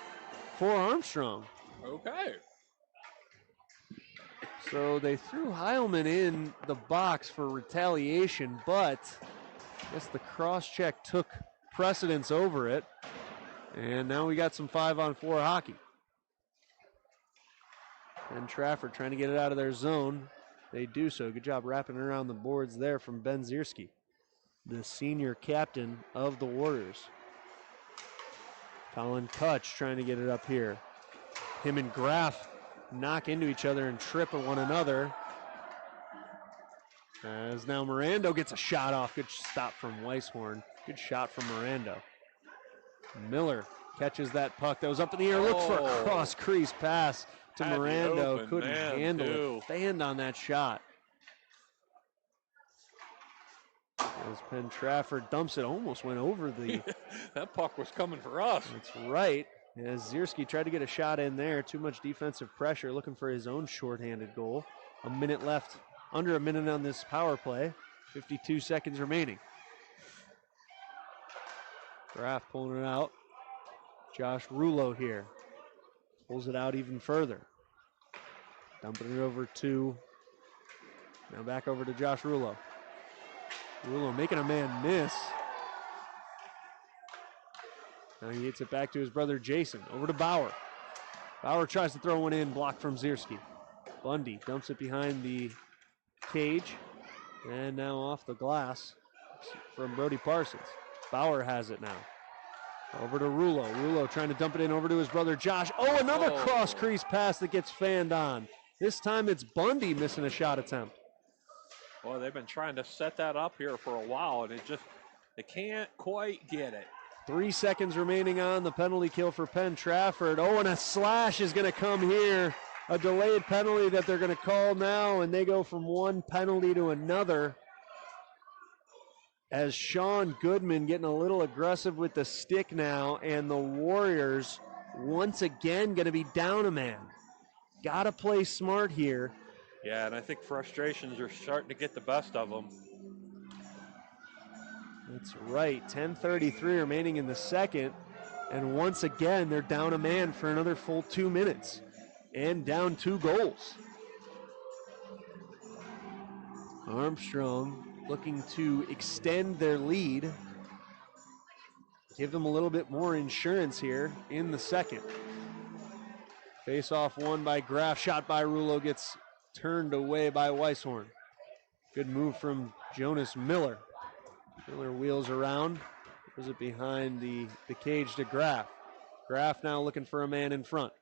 for Armstrong. Okay. So they threw Heilman in the box for retaliation, but I guess the cross-check took precedence over it. And now we got some 5-on-4 hockey. And Trafford trying to get it out of their zone. They do so. Good job wrapping it around the boards there from Ben Zierski, the senior captain of the Warriors. Colin Kutch trying to get it up here. Him and Graff knock into each other and trip at one another. As now Mirando gets a shot off. Good stop from Weishorn. Good shot from Mirando. Miller catches that puck that was up in the air. Looks for a cross-crease pass to Mirando. Couldn't handle it. Fanned on that shot. As Penn-Trafford dumps it, almost went over the... That puck was coming for us. That's right. As Zierski tried to get a shot in there, too much defensive pressure, looking for his own shorthanded goal. A minute left, under a minute on this power play. 52 seconds remaining. Graff pulling it out. Josh Rulo here. Pulls it out even further. Dumping it over to... Now back over to Josh Rulo. Rulo making a man miss. Now he hits it back to his brother Jason. Over to Bauer. Bauer tries to throw one in, blocked from Zierski. Bundy dumps it behind the cage. And now off the glass from Brody Parsons. Bauer has it now. Over to Rulo. Rulo trying to dump it in over to his brother Josh. Oh, another cross-crease pass that gets fanned on. This time it's Bundy missing a shot attempt. Boy, they've been trying to set that up here for a while, and they can't quite get it. 3 seconds remaining on the penalty kill for Penn-Trafford. Oh, and a slash is going to come here. A delayed penalty that they're going to call now, and they go from one penalty to another. As Sean Goodman getting a little aggressive with the stick now, and the Warriors once again going to be down a man. Got to play smart here. Yeah, and I think frustrations are starting to get the best of them. That's right, 10:33 remaining in the second. And once again, they're down a man for another full 2 minutes and down 2 goals. Armstrong looking to extend their lead, give them a little bit more insurance here in the second. Face-off won by Graff, shot by Rulo, gets turned away by Weishorn. Good move from Jonas Miller. Miller wheels around, throws it behind the cage to Graff. Graff now looking for a man in front.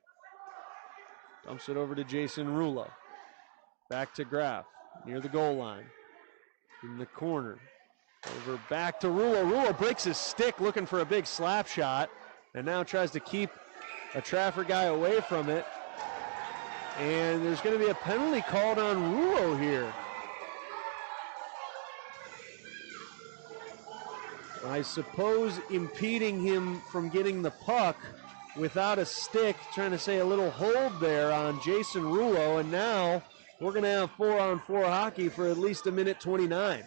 Dumps it over to Jason Rulo. Back to Graff, near the goal line. In the corner. Over back to Rulo. Rulo breaks his stick looking for a big slap shot, and now tries to keep a Trafford guy away from it. And there's going to be a penalty called on Rulo here. I suppose impeding him from getting the puck without a stick, trying to say a little hold there on Jason Rulo, and now we're going to have 4-on-4 hockey for at least a minute 29.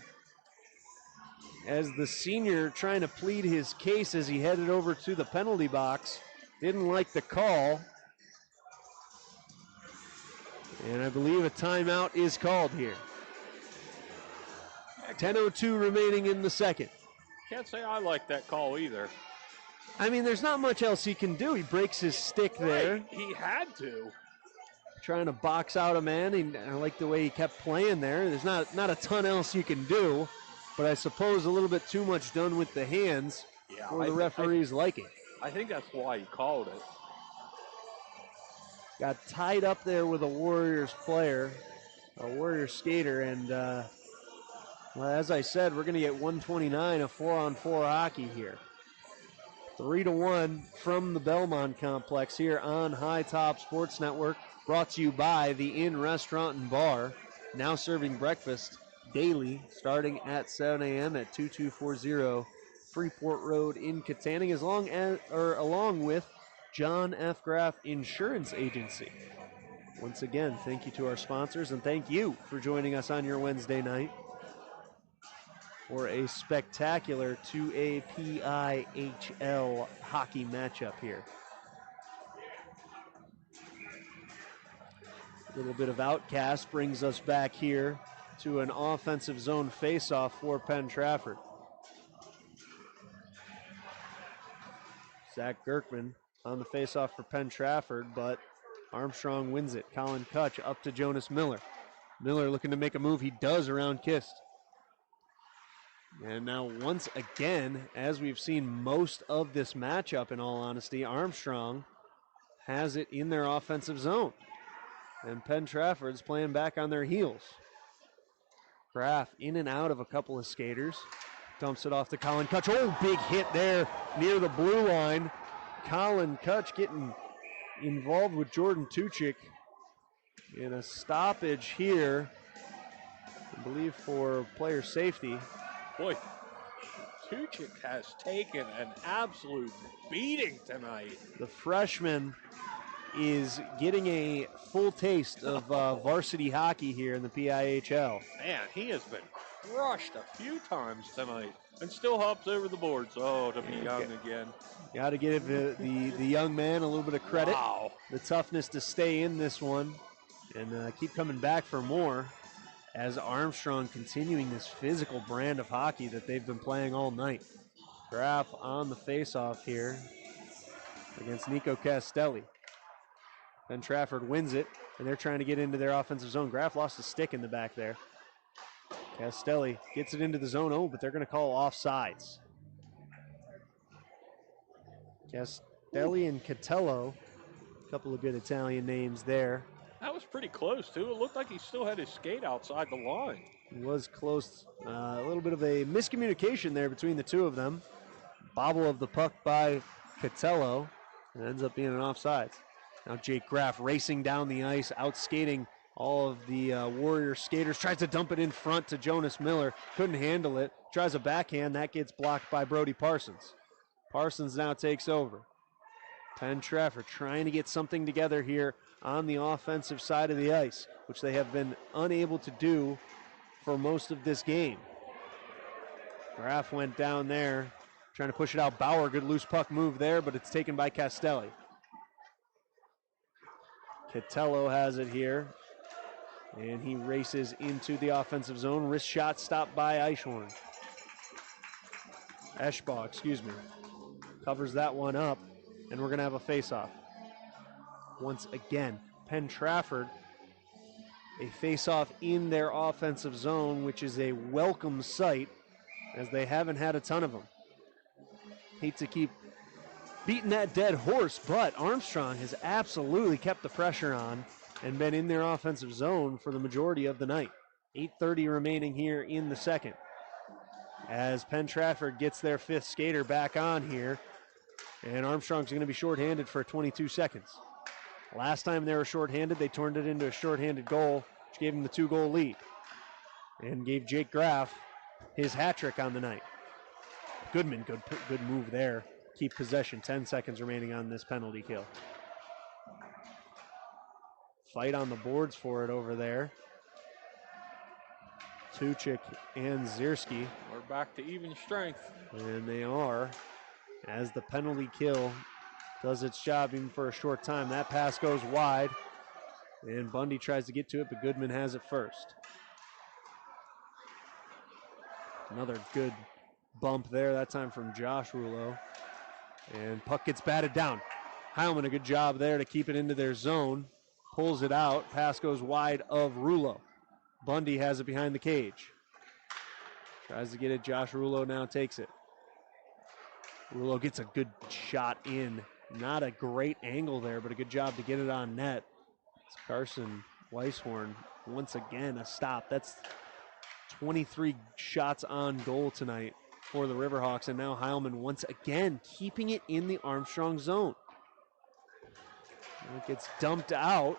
As the senior trying to plead his case as he headed over to the penalty box, didn't like the call. And I believe a timeout is called here. 10:02 remaining in the second. Can't say I like that call either. I mean, there's not much else he can do. He breaks his stick there. Right. He had to. Trying to box out a man. I like the way he kept playing there. There's not a ton else you can do, but I suppose a little bit too much done with the hands for the referee's liking. I think that's why he called it. Got tied up there with a Warriors player, a Warriors skater, and well, as I said, we're going to get 129 of 4-on-4 hockey here. 3-1 from the Belmont Complex here on High Top Sports Network, brought to you by the Inn Restaurant and Bar, now serving breakfast daily starting at 7 a.m. at 2240 Freeport Road in Katanning, along with John F. Graff Insurance Agency. Once again, thank you to our sponsors, and thank you for joining us on your Wednesday night for a spectacular 2A PIHL hockey matchup here. A little bit of outcast brings us back here to an offensive zone faceoff for Penn-Trafford. Zach Gerkman on the faceoff for Penn-Trafford, but Armstrong wins it. Colin Kutch up to Jonas Miller. Miller looking to make a move. He does around Kist. And now once again, as we've seen most of this matchup, in all honesty, Armstrong has it in their offensive zone. And Penn-Trafford's playing back on their heels. Graff in and out of a couple of skaters. Dumps it off to Colin Kutch. Oh, big hit there near the blue line. Colin Kutch getting involved with Jordan Tuchik in a stoppage here, I believe for player safety. Boy, Tuchik has taken an absolute beating tonight. The freshman is getting a full taste of varsity hockey here in the PIHL. Man, he has been crushed a few times tonight and still hops over the boards. Oh, to be young again. Got to give the young man a little bit of credit. Wow. The toughness to stay in this one and keep coming back for more, as Armstrong continuing this physical brand of hockey that they've been playing all night. Graff on the faceoff here against Nico Castelli. Then Trafford wins it, and they're trying to get into their offensive zone. Graff lost a stick in the back there. Castelli gets it into the zone. Oh, but they're going to call offsides. Castelli and Catello, a couple of good Italian names there. That was pretty close, too. It looked like he still had his skate outside the line. It was close. A little bit of a miscommunication there between the two of them. Bobble of the puck by Catello. It ends up being an offsides. Now Jake Graff racing down the ice, out-skating all of the Warrior skaters. Tries to dump it in front to Jonas Miller. Couldn't handle it. Tries a backhand. That gets blocked by Brody Parsons. Parsons now takes over. Penn-Trafford trying to get something together here on the offensive side of the ice, which they have been unable to do for most of this game. Graff went down there, trying to push it out. Bauer, good loose puck move there, but it's taken by Castelli. Catello has it here, and he races into the offensive zone. Wrist shot stopped by Eschbaugh, covers that one up, and we're going to have a face-off. Once again, Penn-Trafford, a face-off in their offensive zone, which is a welcome sight, as they haven't had a ton of them. Hate to keep beating that dead horse, but Armstrong has absolutely kept the pressure on and been in their offensive zone for the majority of the night. 8:30 remaining here in the second, as Penn-Trafford gets their fifth skater back on here, and Armstrong's going to be shorthanded for 22 seconds. Last time they were shorthanded, they turned it into a shorthanded goal, which gave him the 2-goal lead, and gave Jake Graff his hat trick on the night. Goodman, good move there. Keep possession. 10 seconds remaining on this penalty kill. Fight on the boards for it over there. Tuchik and Zierski. We're back to even strength. And they are, as the penalty kill does its job even for a short time. That pass goes wide, and Bundy tries to get to it, but Goodman has it first. Another good bump there, that time from Josh Rouleau. And puck gets batted down. Heilman, a good job there to keep it into their zone. Pulls it out. Pass goes wide of Rouleau. Bundy has it behind the cage. Tries to get it. Josh Rouleau now takes it. Rouleau gets a good shot in. Not a great angle there, but a good job to get it on net. It's Carson Weishorn. Once again, a stop. That's 23 shots on goal tonight for the Riverhawks, and now Heilman once again keeping it in the Armstrong zone. And it gets dumped out,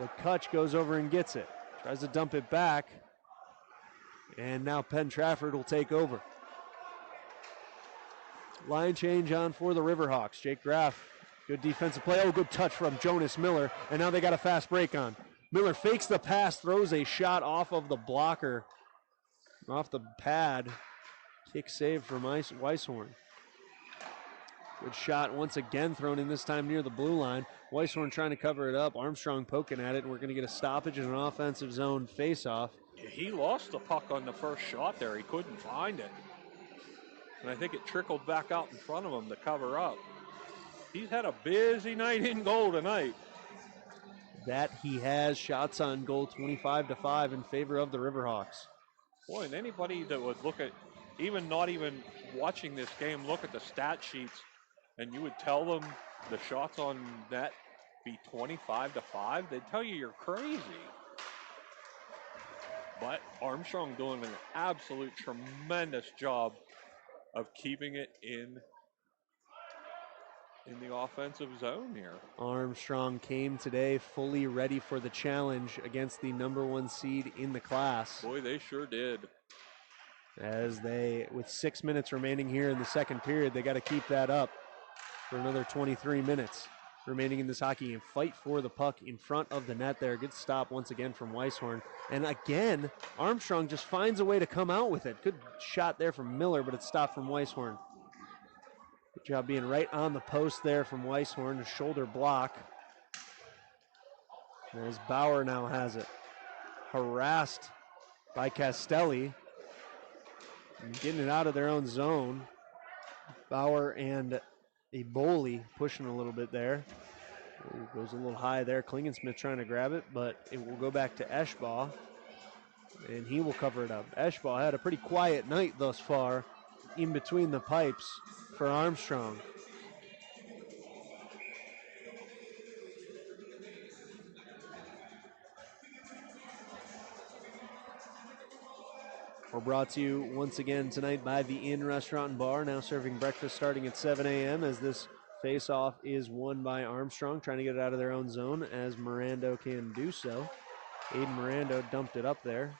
but Kutch goes over and gets it. Tries to dump it back, and now Penn-Trafford will take over. Line change on for the Riverhawks. Jake Graff, good defensive play. Oh, good touch from Jonas Miller, and now they got a fast break on. Miller fakes the pass, throws a shot off of the blocker, off the pad. Kick save from Weishorn. Good shot once again thrown in, this time near the blue line. Weishorn trying to cover it up. Armstrong poking at it, and we're going to get a stoppage and an offensive zone face-off. He lost the puck on the first shot there. He couldn't find it. And I think it trickled back out in front of him to cover up. He's had a busy night in goal tonight. That he has. Shots on goal 25-5 in favor of the Riverhawks. Boy, and anybody that would look at, not even watching this game, look at the stat sheets, and you would tell them the shots on net be 25-5, they'd tell you you're crazy. But Armstrong doing an absolute tremendous job of keeping it in the offensive zone here. Armstrong came today fully ready for the challenge against the number 1 seed in the class. Boy, they sure did. As they, with 6 minutes remaining here in the second period, they got to keep that up for another 23 minutes remaining in this hockey game. Fight for the puck in front of the net there. Good stop once again from Weishorn. And again, Armstrong just finds a way to come out with it. Good shot there from Miller, but it's stopped from Weishorn. Good job being right on the post there from Weishorn. A shoulder block. As Bauer now has it. Harassed by Castelli. And getting it out of their own zone. Bauer and Eboli pushing a little bit there. Ooh, goes a little high there. Klingensmith trying to grab it, but it will go back to Eschbaugh, and he will cover it up. Eschbaugh had a pretty quiet night thus far in between the pipes for Armstrong. We're brought to you once again tonight by the Inn Restaurant and Bar, now serving breakfast starting at 7 a.m. as this face-off is won by Armstrong, trying to get it out of their own zone as Mirando can do so. Aiden Mirando dumped it up there.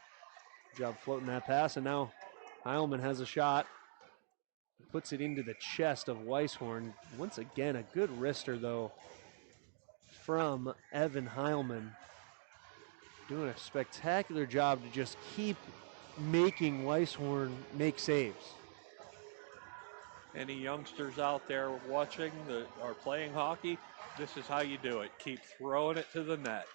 Good job floating that pass, and now Heilman has a shot. Puts it into the chest of Weishorn. Once again, a good wrister, though, from Evan Heilman. Doing a spectacular job to just keep making Weisshorn make saves. Any youngsters out there watching that are playing hockey, this is how you do it. Keep throwing it to the net.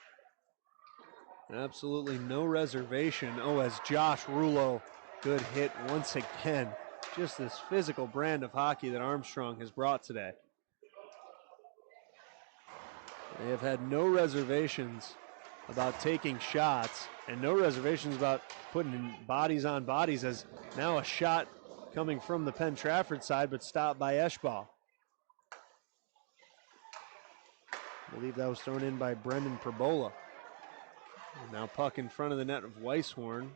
Absolutely no reservation. Oh, as Josh Rulo, good hit once again. Just this physical brand of hockey that Armstrong has brought today. They have had no reservations about taking shots and no reservations about putting bodies on bodies, as now a shot coming from the Penn-Trafford side but stopped by Eschbach. I believe that was thrown in by Brendan Perbola. And now puck in front of the net of Weisshorn.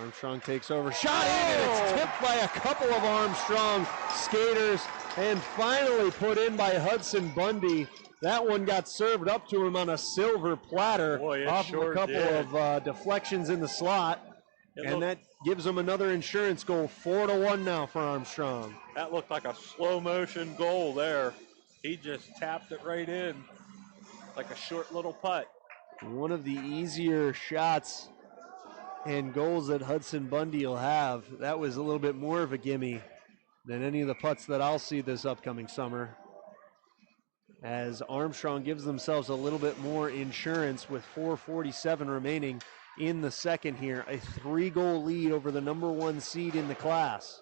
Armstrong takes over. Shot in, and it's tipped by a couple of Armstrong skaters and finally put in by Hudson Bundy. That one got served up to him on a silver platter off of a couple of deflections in the slot. That gives him another insurance goal. 4-1 now for Armstrong. That looked like a slow motion goal there. He just tapped it right in like a short little putt. One of the easier shots and goals that Hudson Bundy will have. That was a little bit more of a gimme than any of the putts that I'll see this upcoming summer, as Armstrong gives themselves a little bit more insurance with 4:47 remaining in the second here. A 3-goal lead over the number 1 seed in the class.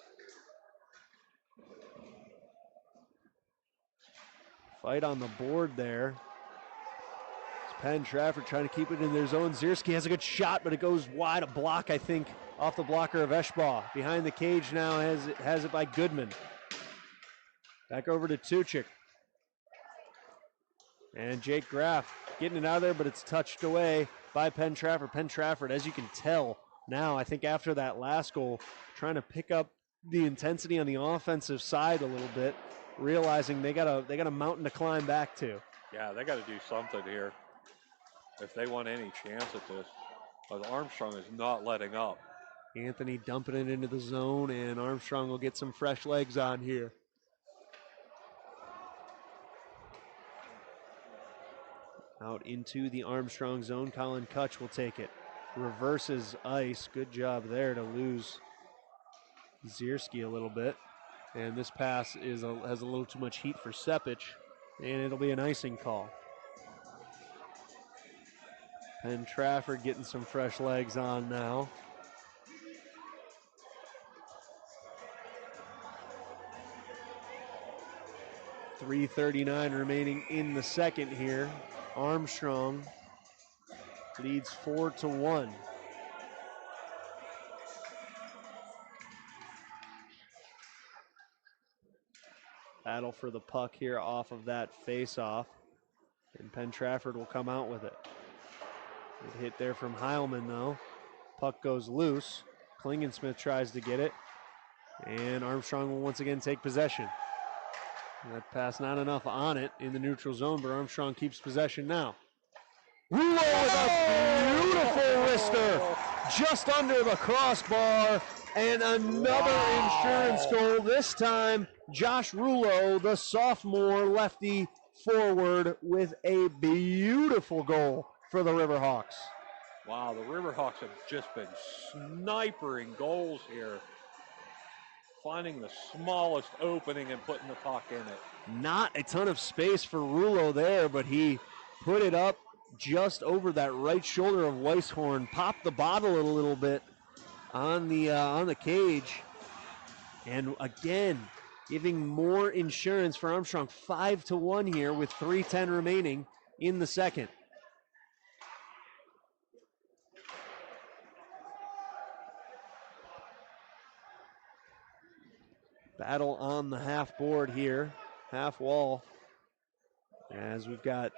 Fight on the board there. Penn-Trafford trying to keep it in their zone. Zierski has a good shot, but it goes wide. A block, I think, off the blocker of Eschbach. Behind the cage now has it by Goodman. Back over to Tuchik. And Jake Graff getting it out of there, but it's touched away by Penn-Trafford. Penn-Trafford, as you can tell now, I think after that last goal, trying to pick up the intensity on the offensive side a little bit, realizing they got a mountain to climb back to. Yeah, they got to do something here if they want any chance at this. But Armstrong is not letting up. Anthony dumping it into the zone, and Armstrong will get some fresh legs on here. Out into the Armstrong zone, Colin Kutch will take it. Reverses ice, good job there to lose Zierski a little bit. And this pass has a little too much heat for Sepich, and it'll be an icing call. Penn-Trafford getting some fresh legs on now. .339 remaining in the second here. Armstrong leads 4-1. Battle for the puck here off of that face-off. And Penn-Trafford will come out with it. Good hit there from Heilman, though. Puck goes loose. Klingensmith tries to get it. And Armstrong will once again take possession. That pass not enough on it in the neutral zone, but Armstrong keeps possession now. Rulo with a beautiful wrister just under the crossbar. And another insurance goal. This time, Josh Rulo, the sophomore lefty forward, with a beautiful goal for the Riverhawks. Wow, the Riverhawks have just been snipering goals here. Finding the smallest opening and putting the puck in it. Not a ton of space for Rulo there, but he put it up just over that right shoulder of Weisshorn, popped the bottle a little bit on the cage, and again giving more insurance for Armstrong. 5-1 here with 3:10 remaining in the second. Battle on the half board here, half wall, as we've got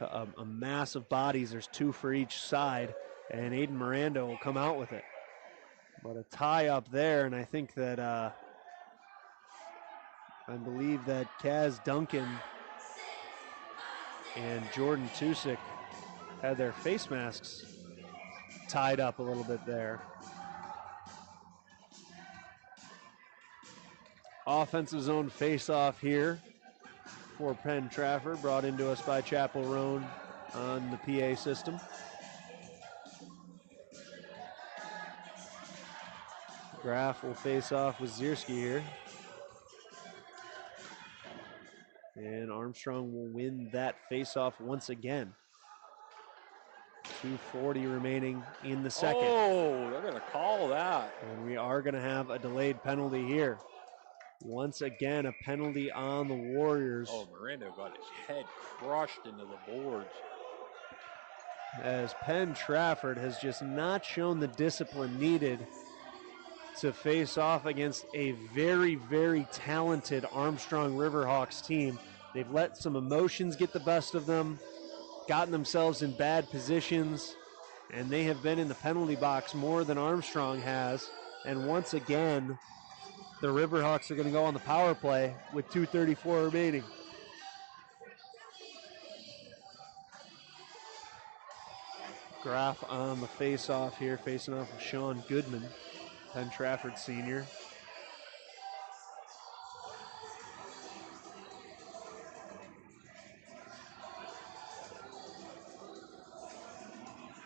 a mass of bodies. There's 2 for each side, and Aiden Miranda will come out with it. But a tie up there, and I think that I believe that Kaz Duncan and Jordan Tusick had their face masks tied up a little bit there. Offensive zone face-off here for Penn-Trafford, brought into us by Chapel Roan on the PA system. Graf will face off with Zierski here. And Armstrong will win that face-off once again. 2:40 remaining in the second. Oh, they're going to call that. And we are going to have a delayed penalty here. Once again, a penalty on the Warriors. Oh, Miranda got his head crushed into the boards. As Penn-Trafford has just not shown the discipline needed to face off against a very, very talented Armstrong Riverhawks team. They've let some emotions get the best of them, gotten themselves in bad positions, and they have been in the penalty box more than Armstrong has. And once again, the Riverhawks are going to go on the power play with 2:34 remaining. Graf on the face-off here, facing off with Sean Goodman, Penn-Trafford senior.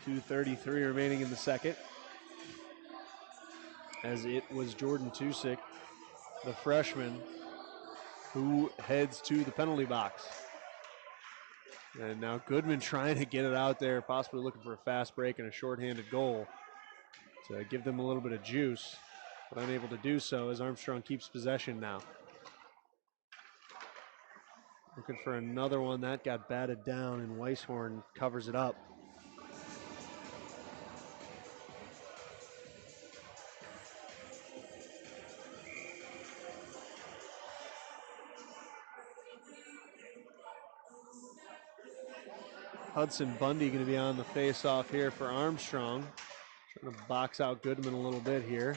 .233 remaining in the second, as it was Jordan Tusick, the freshman, who heads to the penalty box. And now Goodman trying to get it out there, possibly looking for a fast break and a shorthanded goal to give them a little bit of juice, but unable to do so as Armstrong keeps possession now. Looking for another one. That got batted down, and Weishorn covers it up. Hudson Bundy going to be on the face-off here for Armstrong. Trying to box out Goodman a little bit here.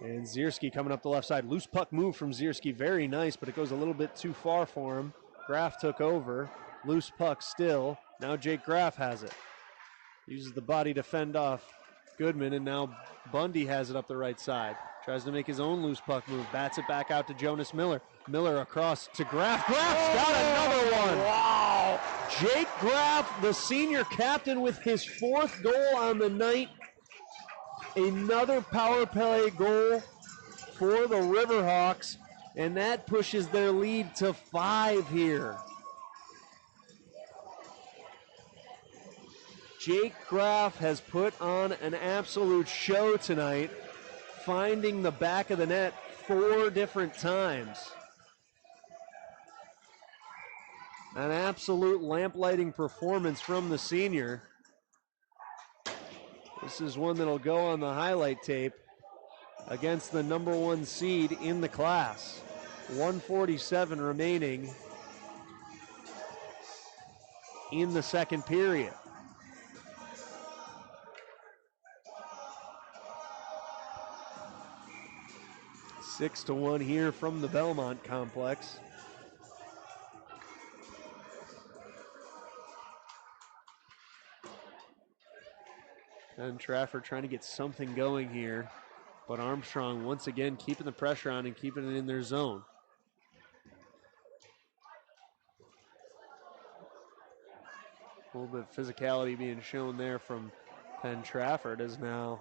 And Zierski coming up the left side. Loose puck move from Zierski. Very nice, but it goes a little bit too far for him. Graf took over. Loose puck still. Now Jake Graf has it. Uses the body to fend off Goodman, and now Bundy has it up the right side. Tries to make his own loose puck move. Bats it back out to Jonas Miller. Miller across to Graf. Graf's got another one. Wow. Jake Graf, the senior captain, with his fourth goal on the night. Another power play goal for the Riverhawks, and that pushes their lead to 5 here. Jake Graf has put on an absolute show tonight, finding the back of the net 4 different times. An absolute lamplighting performance from the senior. This is one that'll go on the highlight tape against the number 1 seed in the class. 1:47 remaining in the second period. Six to 1 here from the Belmont complex. And Trafford trying to get something going here, but Armstrong once again keeping the pressure on and keeping it in their zone. A little bit of physicality being shown there from Penn-Trafford as now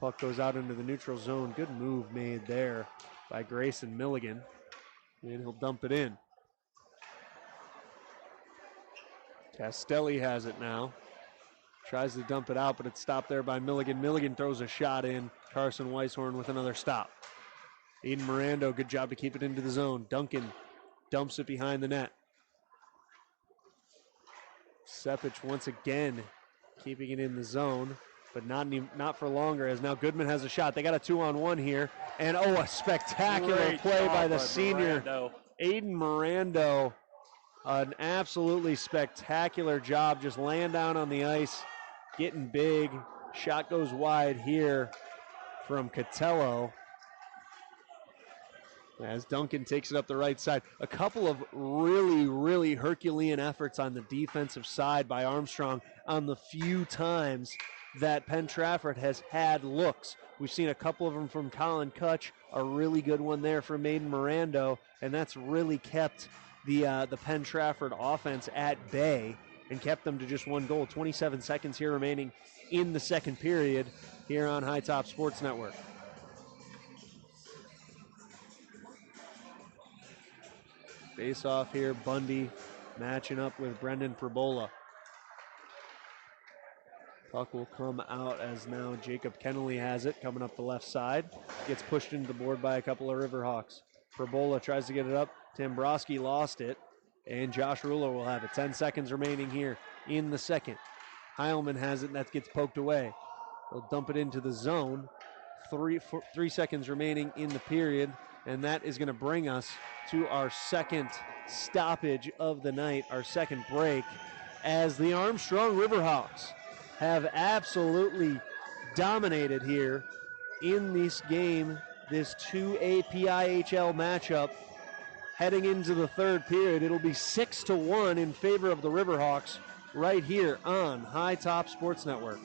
puck goes out into the neutral zone. Good move made there by Grayson Milligan, and he'll dump it in. Castelli has it now. Tries to dump it out, but it's stopped there by Milligan. Milligan throws a shot in. Carson Weishorn with another stop. Aiden Mirando, good job to keep it into the zone. Duncan dumps it behind the net. Sepich once again keeping it in the zone, but not for longer, as now Goodman has a shot. They got a 2-on-1 here, and a spectacular Great play job by the senior. Mirando. Aiden Mirando, an absolutely spectacular job, just laying down on the ice, getting big. Shot goes wide here from Catello as Duncan takes it up the right side. A couple of really, really Herculean efforts on the defensive side by Armstrong on the few times that Penn-Trafford has had looks. We've seen a couple of them from Colin Kutch, a really good one there from Aiden Mirando, and that's really kept the Penn-Trafford offense at bay and kept them to just 1 goal. 27 seconds here remaining in the second period here on High Top Sports Network. Face off here, Bundy matching up with Brendan Perbola. Puck will come out as now Jacob Kennelly has it, coming up the left side. Gets pushed into the board by a couple of Riverhawks. Perbola tries to get it up. Tambrowski lost it, and Josh Ruler will have it. 10 seconds remaining here in the second. Heilman has it, and that gets poked away. They'll dump it into the zone. 3 seconds remaining in the period, and that is going to bring us to our second stoppage of the night, our second break, as the Armstrong Riverhawks have absolutely dominated here in this game, this 2A PIHL matchup. Heading into the third period, it'll be 6-1 in favor of the Riverhawks right here on High Top Sports Network.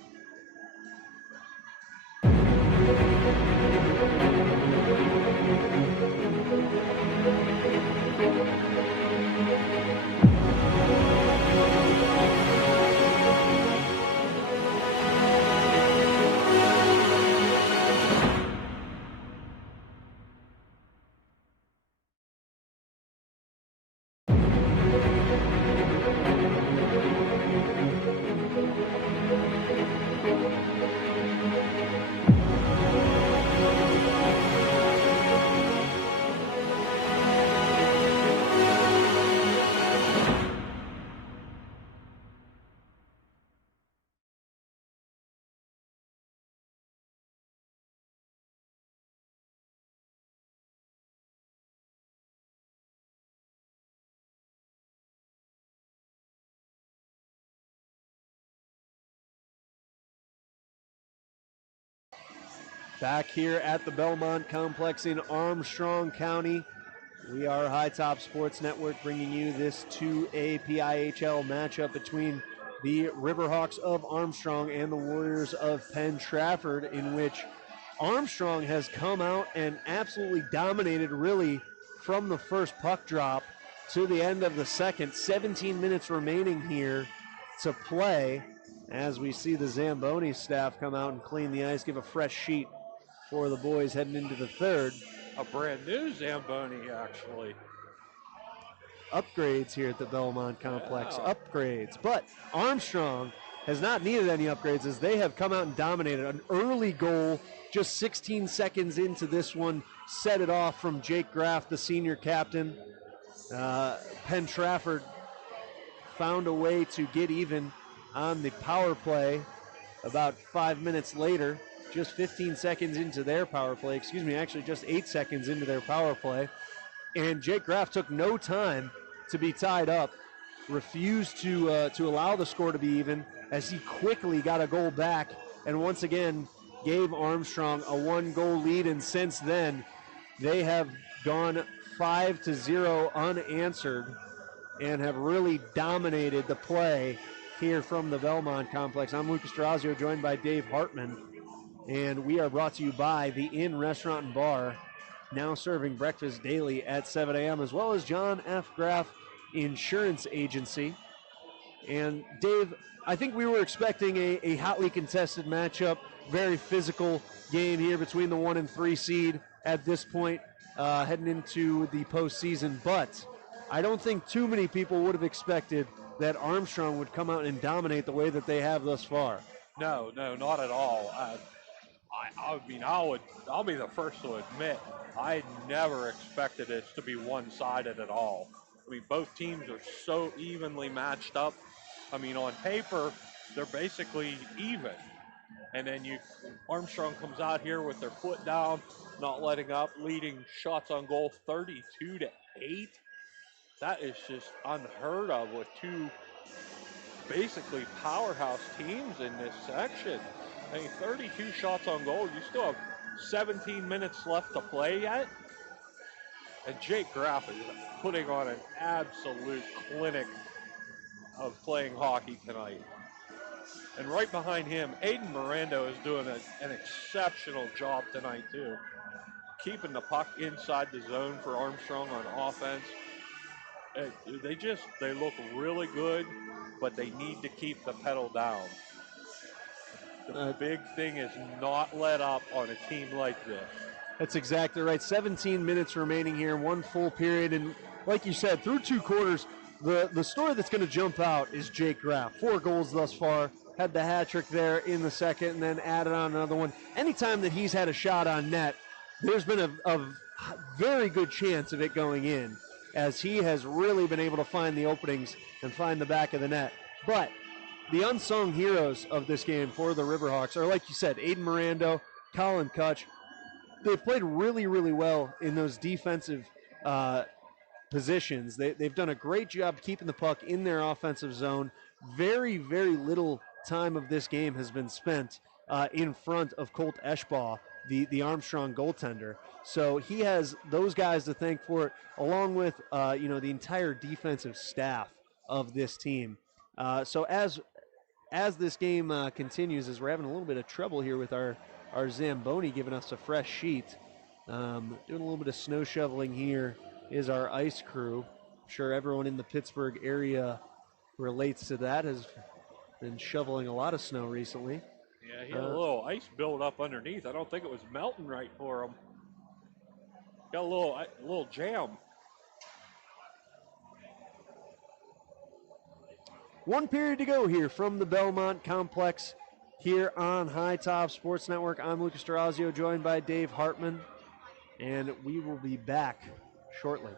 Back here at the Belmont Complex in Armstrong County, we are High Top Sports Network bringing you this 2A PIHL matchup between the Riverhawks of Armstrong and the Warriors of Penn-Trafford, in which Armstrong has come out and absolutely dominated really from the first puck drop to the end of the second. 17 minutes remaining here to play as we see the Zamboni staff come out and clean the ice, give a fresh sheet for the boys heading into the third. A brand new Zamboni, actually. Upgrades here at the Belmont Complex. Yeah. Upgrades. But Armstrong has not needed any upgrades as they have come out and dominated. An early goal just 16 seconds into this one set it off from Jake Graff, the senior captain. Penn-Trafford found a way to get even on the power play about 5 minutes later, just 15 seconds into their power play. Actually just 8 seconds into their power play. And Jake Graff took no time to be tied up, refused to allow the score to be even, as he quickly got a goal back and once again gave Armstrong a 1-goal lead. And since then, they have gone 5-0 unanswered and have really dominated the play here from the Belmont Complex. I'm Lucas Strazio, joined by Dave Hartman, and we are brought to you by the Inn Restaurant and Bar, now serving breakfast daily at 7 a.m., as well as John F. Graff Insurance Agency. And Dave, I think we were expecting a hotly contested matchup, very physical game here between the 1 and 3 seed at this point, heading into the postseason. But I don't think too many people would have expected that Armstrong would come out and dominate the way that they have thus far. No, not at all. I'll be the first to admit, I never expected this to be one-sided at all. I mean, both teams are so evenly matched up. I mean, on paper, they're basically even. And then Armstrong comes out here with their foot down, not letting up, leading shots on goal 32-8. That is just unheard of with two basically powerhouse teams in this section. I mean, 32 shots on goal. You still have 17 minutes left to play yet. And Jake Graff is putting on an absolute clinic of playing hockey tonight. And right behind him, Aiden Miranda is doing an exceptional job tonight too. Keeping the puck inside the zone for Armstrong on offense. They look really good, but they need to keep the pedal down. The big thing is not let up on a team like this. That's exactly right. 17 minutes remaining here, one full period. And like you said, through 2 quarters, the story that's going to jump out is Jake Graff. 4 goals thus far. Had the hat trick there in the second and then added on another one. Anytime that he's had a shot on net, there's been a very good chance of it going in, as he has really been able to find the openings and find the back of the net. But the unsung heroes of this game for the Riverhawks are, like you said, Aiden Mirando, Colin Kutch. They've played really, really well in those defensive positions. They've done a great job keeping the puck in their offensive zone. Very, very little time of this game has been spent in front of Colt Eschbaugh, the Armstrong goaltender. So he has those guys to thank for it, along with the entire defensive staff of this team. So as this game continues, as we're having a little bit of trouble here with our Zamboni giving us a fresh sheet, doing a little bit of snow shoveling here is our ice crew. I'm sure everyone in the Pittsburgh area relates to that, has been shoveling a lot of snow recently. Yeah, he had a little ice build up underneath. I don't think it was melting right for him. Got a little jam. 1 period to go here from the Belmont Complex here on High Top Sports Network. I'm Lucas Durazio, joined by Dave Hartman, and we will be back shortly.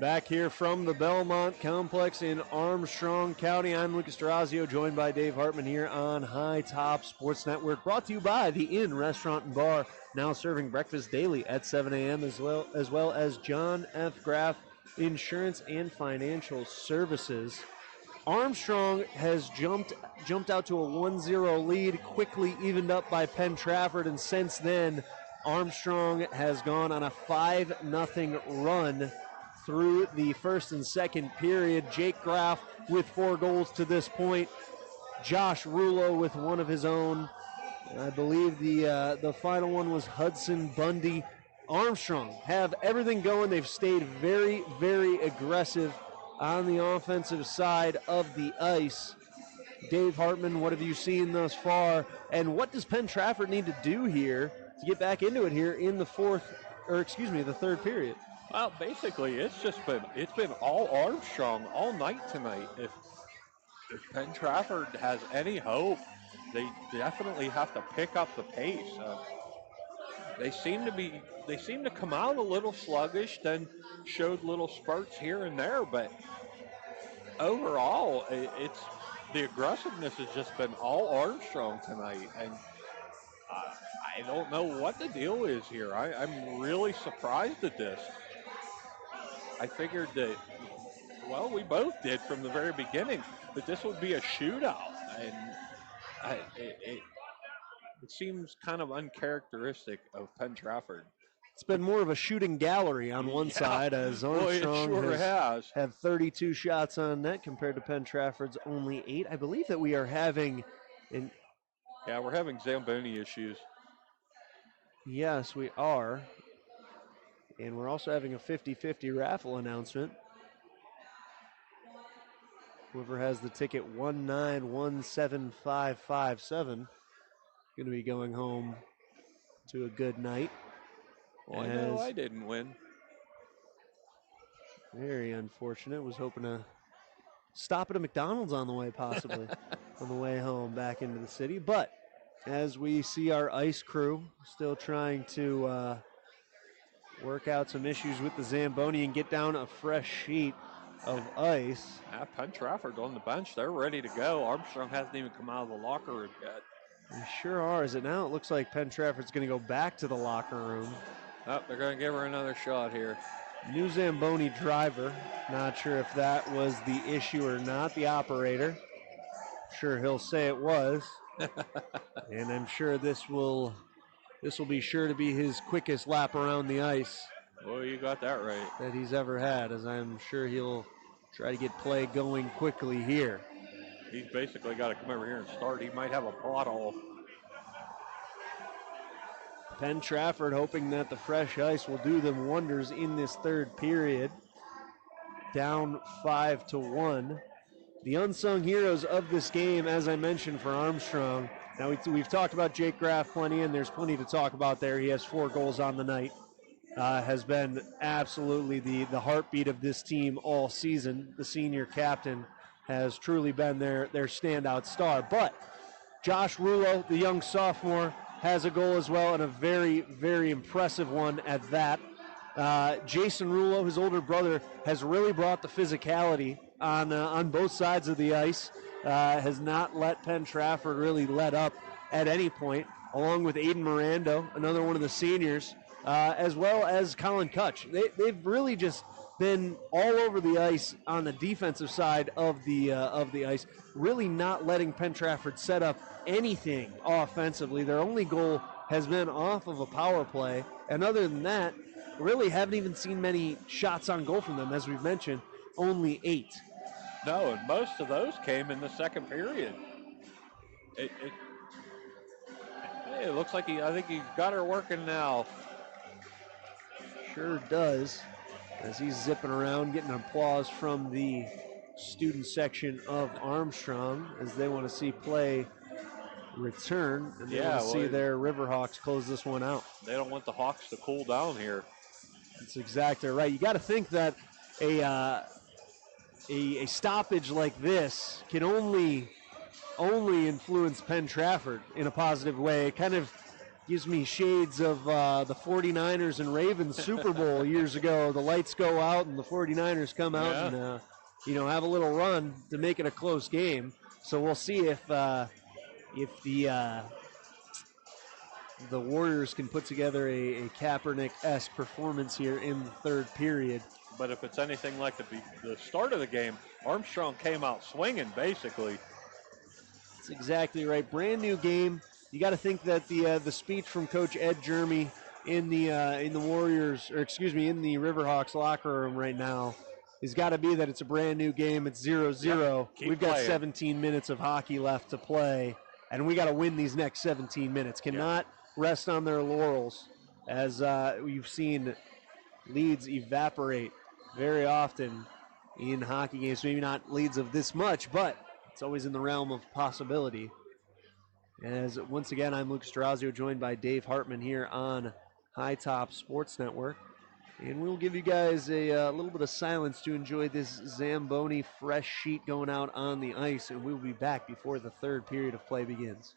Back here from the Belmont Complex in Armstrong County, I'm Lucas Durazio, joined by Dave Hartman here on High Top Sports Network, brought to you by the Inn Restaurant and Bar, now serving breakfast daily at 7 a.m., as well as John F. Graff Insurance and Financial Services. Armstrong has jumped out to a 1-0 lead, quickly evened up by Penn-Trafford, and since then, Armstrong has gone on a 5-0 run through the first and second period. Jake Graff with 4 goals to this point. Josh Rulo with one of his own. I believe the final one was Hudson Bundy. Armstrong have everything going. They've stayed very, very aggressive on the offensive side of the ice. Dave Hartman, what have you seen thus far? And what does Penn-Trafford need to do here to get back into it here in the third period? Well, basically, it's been all Armstrong all night tonight. If Penn-Trafford has any hope, they definitely have to pick up the pace. They seem to come out a little sluggish, then showed little spurts here and there, but overall, it's the aggressiveness has just been all Armstrong tonight, and I don't know what the deal is here. I'm really surprised at this. I figured that, well, we both did from the very beginning, that this would be a shootout, and it seems kind of uncharacteristic of Penn-Trafford. It's been more of a shooting gallery on one side, as Armstrong has had 32 shots on net compared to Penn-Trafford's only 8. I believe that we are having we're having Zamboni issues. Yes, we are. And we're also having a 50-50 raffle announcement. Whoever has the ticket 1917557 going to be going home to a good night. Well, I know I didn't win. Very unfortunate. Was hoping to stop at a McDonald's on the way, possibly, on the way home back into the city. But as we see our ice crew still trying to work out some issues with the Zamboni and get down a fresh sheet of ice. Penn-Trafford on the bench. They're ready to go. Armstrong hasn't even come out of the locker room yet. They sure are. As it now, it looks like Penn-Trafford's going to go back to the locker room. Oh, they're going to give her another shot here. New Zamboni driver. Not sure if that was the issue or not. The operator. Sure, he'll say it was. And I'm sure this will be sure to be his quickest lap around the ice. Oh, you got that right. That he's ever had, as I'm sure he'll try to get play going quickly here. He's basically got to come over here and start. He might have a bottle. Penn-Trafford hoping that the fresh ice will do them wonders in this third period. Down 5-1. The unsung heroes of this game, as I mentioned, for Armstrong. Now, we've talked about Jake Graff plenty, and there's plenty to talk about there. He has 4 goals on the night. Has been absolutely the heartbeat of this team all season. The senior captain has truly been their standout star. But Josh Rulo, the young sophomore, has a goal as well, and a very, very impressive one at that. Jason Rulo, his older brother, has really brought the physicality on both sides of the ice. Has not let Penn-Trafford really let up at any point, along with Aiden Mirando, another one of the seniors, as well as Colin Kutch. They've really just been all over the ice on the defensive side of the ice, really not letting Penn-Trafford set up anything offensively. Their only goal has been off of a power play, and other than that, really haven't even seen many shots on goal from them. As we've mentioned, only 8. No, and most of those came in the second period. It looks like I think he's got her working now. Sure does, as he's zipping around, getting applause from the student section of Armstrong as they want to see play return, and they want to see their Riverhawks close this one out. They don't want the Hawks to cool down here. That's exactly right. You got to think that a stoppage like this can only influence Penn-Trafford in a positive way. It kind of gives me shades of the 49ers and Ravens Super Bowl years ago. The lights go out and the 49ers come out and have a little run to make it a close game. So we'll see if the Warriors can put together a Kaepernick-esque performance here in the third period. But if it's anything like the start of the game, Armstrong came out swinging basically. That's exactly right. Brand new game. You got to think that the speech from Coach Ed Jeremy in the Warriors, in the Riverhawks locker room right now, has got to be that it's a brand new game. It's 0-0. Yep, We've got 17 minutes of hockey left to play, and we got to win these next 17 minutes. Cannot rest on their laurels, as we've seen leads evaporate very often in hockey games. Maybe not leads of this much, but it's always in the realm of possibility. As once again, I'm Luke Strazio, joined by Dave Hartman here on High Top Sports Network. And we'll give you guys a little bit of silence to enjoy this Zamboni fresh sheet going out on the ice, and we'll be back before the third period of play begins.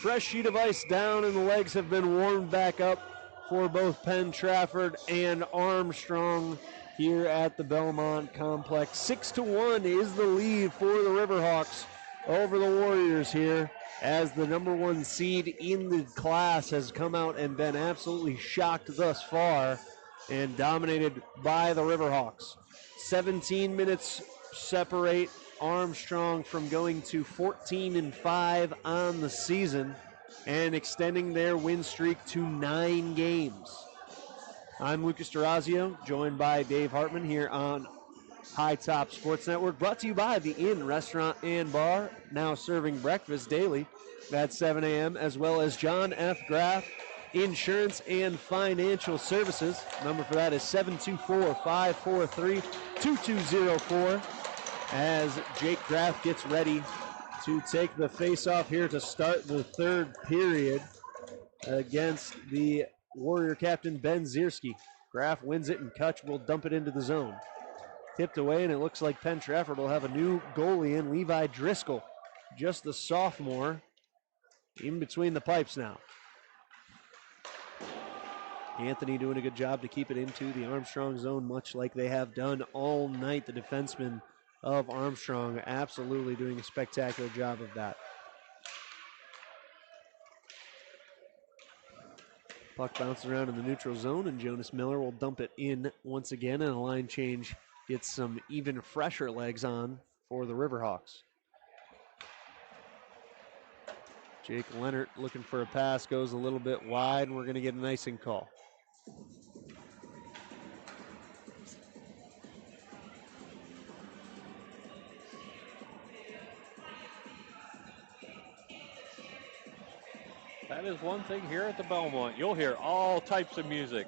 Fresh sheet of ice down, and the legs have been warmed back up for both Penn-Trafford and Armstrong here at the Belmont Complex. 6-1 is the lead for the Riverhawks over the Warriors here, as the number one seed in the class has come out and been absolutely shocked thus far and dominated by the Riverhawks. 17 minutes separate Armstrong from going to 14-5 on the season and extending their win streak to 9 games. I'm Lucas Durazio, joined by Dave Hartman here on High Top Sports Network, brought to you by the Inn Restaurant and Bar, now serving breakfast daily at 7 a.m., as well as John F. Graff Insurance and Financial Services. Number for that is 724-543-2204, as Jake Graff gets ready to take the face-off here to start the third period against the Warrior captain Ben Zierski. Graff wins it, and Kutch will dump it into the zone. Tipped away, and it looks like Penn-Trafford will have a new goalie in Levi Driscoll, just the sophomore, in between the pipes now. Anthony doing a good job to keep it into the Armstrong zone, much like they have done all night. The defensemen of Armstrong absolutely doing a spectacular job of that. Puck bounces around in the neutral zone, and Jonas Miller will dump it in once again, and a line change gets some even fresher legs on for the Riverhawks. Jake Leonard looking for a pass, goes a little bit wide, and we're going to get an icing call. That is one thing here at the Belmont. You'll hear all types of music.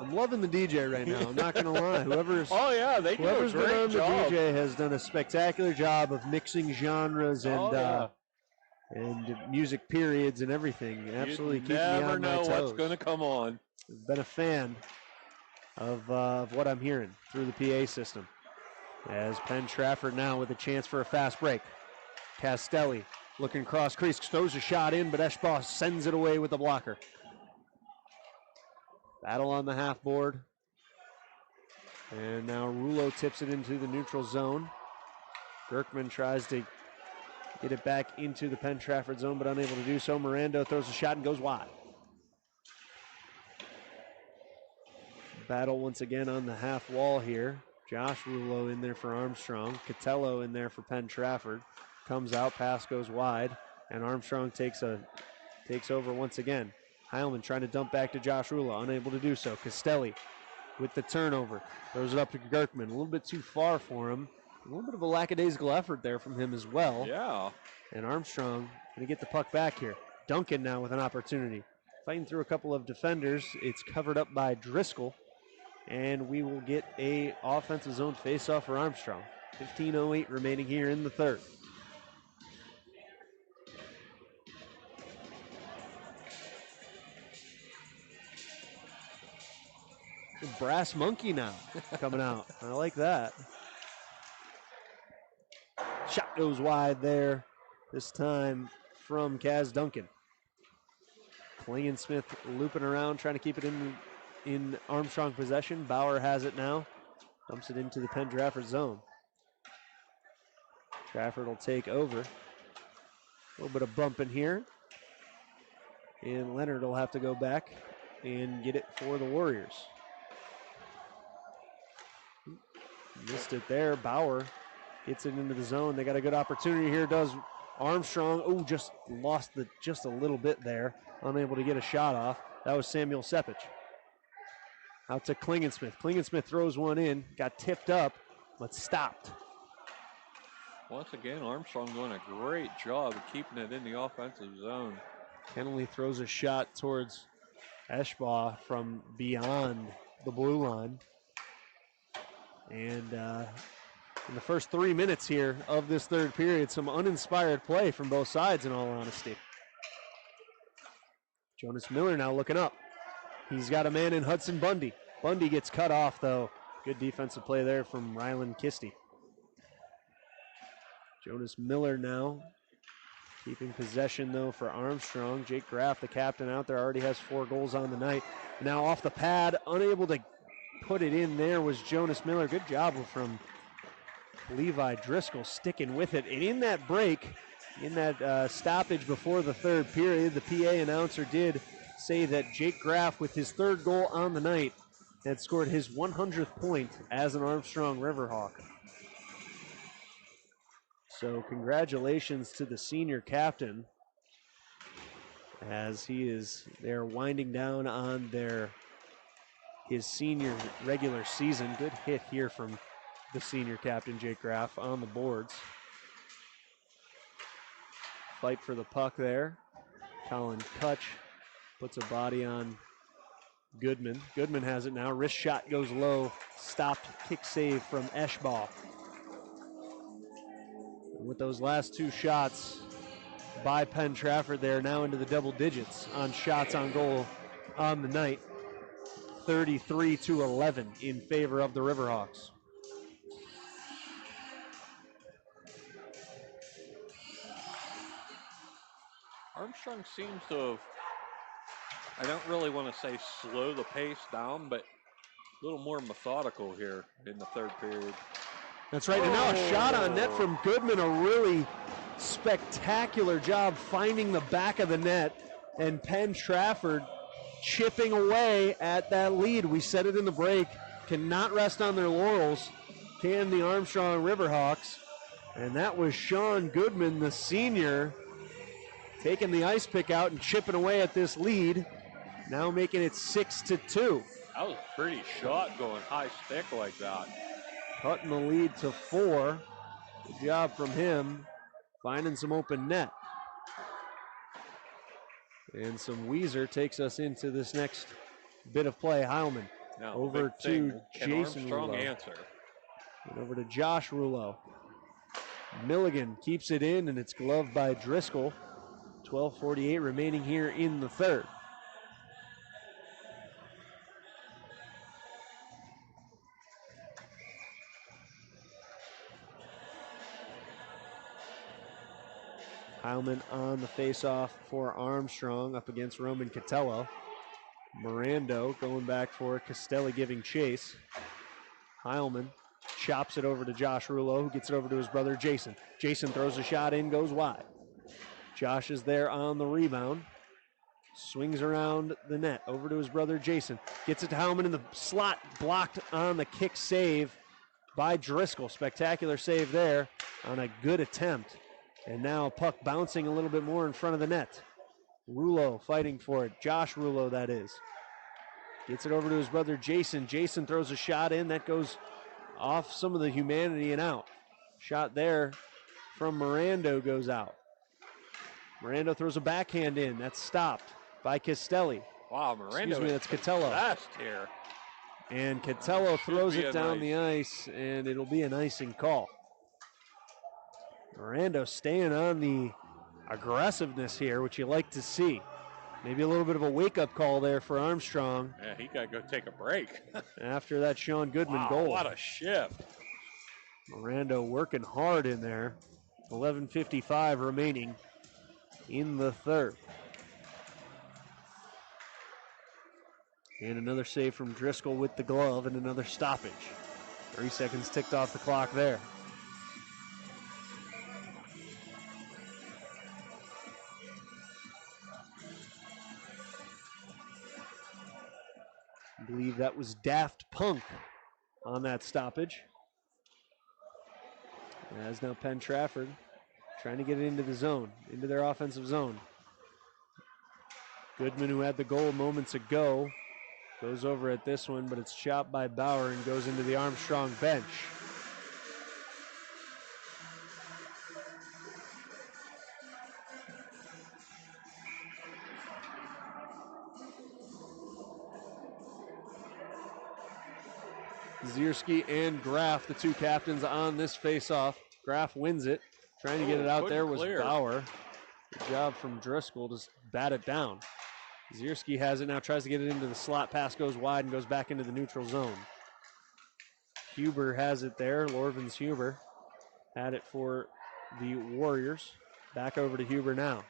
I'm loving the DJ right now. I'm not going to lie. Whoever's they do a been great on job. the DJ has done a spectacular job of mixing genres and and music periods and everything. Absolutely keeping me on my toes. You never know what's going to come on. I've been a fan of what I'm hearing through the PA system. As Penn-Trafford now with a chance for a fast break. Castelli looking cross crease, throws a shot in, but Eschbaugh sends it away with the blocker. Battle on the half board. And now Rulo tips it into the neutral zone. Gerkman tries to get it back into the Penn-Trafford zone, but unable to do so. Mirando throws a shot and goes wide. Battle once again on the half wall here. Josh Rulo in there for Armstrong. Catello in there for Penn-Trafford. Comes out, pass goes wide, and Armstrong takes over once again. Heilman trying to dump back to Josh Rulo, unable to do so. Castelli with the turnover. Throws it up to Gerkman. A little bit too far for him. A little bit of a lackadaisical effort there from him as well. Yeah. And Armstrong going to get the puck back here. Duncan now with an opportunity. Fighting through a couple of defenders. It's covered up by Driscoll. And we will get a offensive zone faceoff for Armstrong. 15:08 remaining here in the third. Brass monkey now coming out. I like that. Shot goes wide there, this time from Kaz Duncan. Klingensmith looping around, trying to keep it in Armstrong possession. Bauer has it now. Dumps it into the Penn-Trafford zone. Trafford will take over. A little bit of bumping here. And Leonard will have to go back and get it for the Warriors. Missed it there. Bauer gets it into the zone. They got a good opportunity here. Does Armstrong. Oh, just lost just a little bit there. Unable to get a shot off. That was Samuel Sepich. Out to Klingensmith. Klingensmith throws one in. Got tipped up, but stopped. Once again, Armstrong doing a great job of keeping it in the offensive zone. Kenley throws a shot towards Eschbaugh from beyond the blue line. And in the first 3 minutes here of this third period, some uninspired play from both sides, in all honesty. Jonas Miller now looking up. He's got a man in Hudson Bundy. Bundy gets cut off, though. Good defensive play there from Ryland Kisty. Jonas Miller now Keeping possession, though, for Armstrong. Jake Graff, the captain out there, already has 4 goals on the night. Now off the pad, unable to put it in there was Jonas Miller. Good job from Levi Driscoll sticking with it. And in that break, in that stoppage before the third period, the PA announcer did say that Jake Graff, with his 3rd goal on the night, had scored his 100th point as an Armstrong Riverhawk. So congratulations to the senior captain, as they're winding down on his senior regular season. Good hit here from the senior captain, Jake Graff, on the boards. Fight for the puck there. Colin Kutch puts a body on Goodman. Goodman has it now. Wrist shot goes low. Stopped kick save from Eschbach. And with those last 2 shots by Penn-Trafford, they're now into the double digits on shots on goal on the night. 33-11 in favor of the Riverhawks. Armstrong seems to have, I don't really want to say slow the pace down, but a little more methodical here in the 3rd period. That's right. And now a shot on net from Goodman. A really spectacular job finding the back of the net, and Penn-Trafford chipping away at that lead. We said it in the break. Cannot rest on their laurels, can the Armstrong Riverhawks. And that was Sean Goodman, the senior, taking the ice pick out and chipping away at this lead, now making it 6-2. That was a pretty shot going high stick like that. Cutting the lead to 4. Good job from him, finding some open net. And some Weezer takes us into this next bit of play. Heilman now, over to Jason Armstrong Rouleau. Answer. And over to Josh Rouleau. Milligan keeps it in, and it's gloved by Driscoll. 12:48 remaining here in the 3rd. Heilman on the faceoff for Armstrong up against Roman Catello. Mirando going back for it. Castelli giving chase. Heilman chops it over to Josh Rouleau, who gets it over to his brother Jason. Jason throws a shot in, goes wide. Josh is there on the rebound. Swings around the net over to his brother Jason. Gets it to Heilman in the slot, blocked on the kick save by Driscoll. Spectacular save there on a good attempt. And now puck bouncing a little bit more in front of the net. Rouleau fighting for it. Josh Rouleau, that is. Gets it over to his brother Jason. Jason throws a shot in. That goes off some of the humanity and out. Shot there from Mirando goes out. Mirando throws a backhand in. That's stopped by Castelli. Wow, Mirando. Excuse me, that's Catello. Fast here. And Catello throws it down the ice, and it'll be an icing call. Mirando staying on the aggressiveness here, which you like to see. Maybe a little bit of a wake-up call there for Armstrong. Yeah, he got to go take a break. After that Sean Goodman goal. What a shift. Mirando working hard in there. 11:55 remaining in the 3rd. And another save from Driscoll with the glove and another stoppage. 3 seconds ticked off the clock there. I believe that was Daft Punk on that stoppage. As now Penn-Trafford trying to get it into the zone, into their offensive zone. Goodman, who had the goal moments ago, goes over at this one, but it's chopped by Bauer and goes into the Armstrong bench. Zierski and Graff, the 2 captains on this face-off. Graff wins it. Trying to get it out there was Bauer. Good job from Driscoll to bat it down. Zierski has it now, tries to get it into the slot. Pass goes wide and goes back into the neutral zone. Huber has it there. Lorvins Huber had it for the Warriors. Back over to Huber now.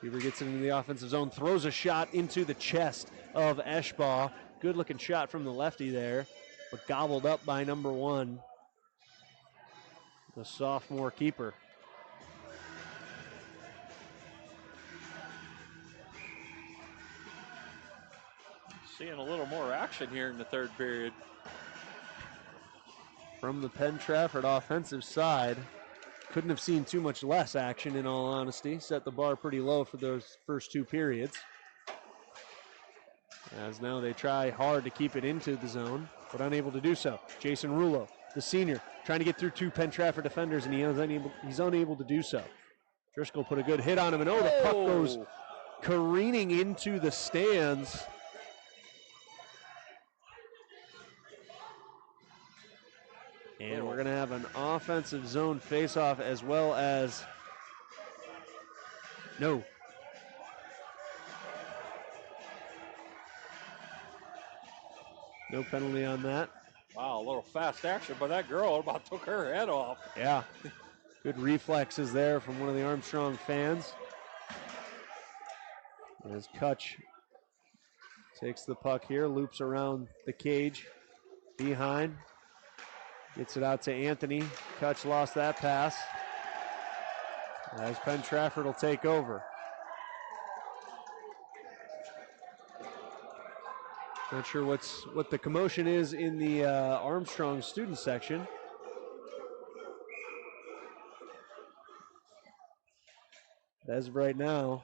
Huber gets it into the offensive zone, throws a shot into the chest of Eschbaugh. Good looking shot from the lefty there, but gobbled up by number 1, the sophomore keeper. Seeing a little more action here in the third period. From the Penn-Trafford offensive side, couldn't have seen too much less action in all honesty. Set the bar pretty low for those first 2 periods. As now they try hard to keep it into the zone, but unable to do so. Jason Rulo, the senior, trying to get through 2 Penn-Trafford defenders, and he's unable to do so. Driscoll put a good hit on him, and the puck goes careening into the stands. And we're going to have an offensive zone faceoff as well as no penalty on that. Wow, a little fast action, but that girl about took her head off. Yeah, good reflexes there from one of the Armstrong fans. As Kutch takes the puck here, loops around the cage behind. Gets it out to Anthony. Kutch lost that pass. As Penn-Trafford will take over. Not sure what the commotion is in the Armstrong student section. As of right now,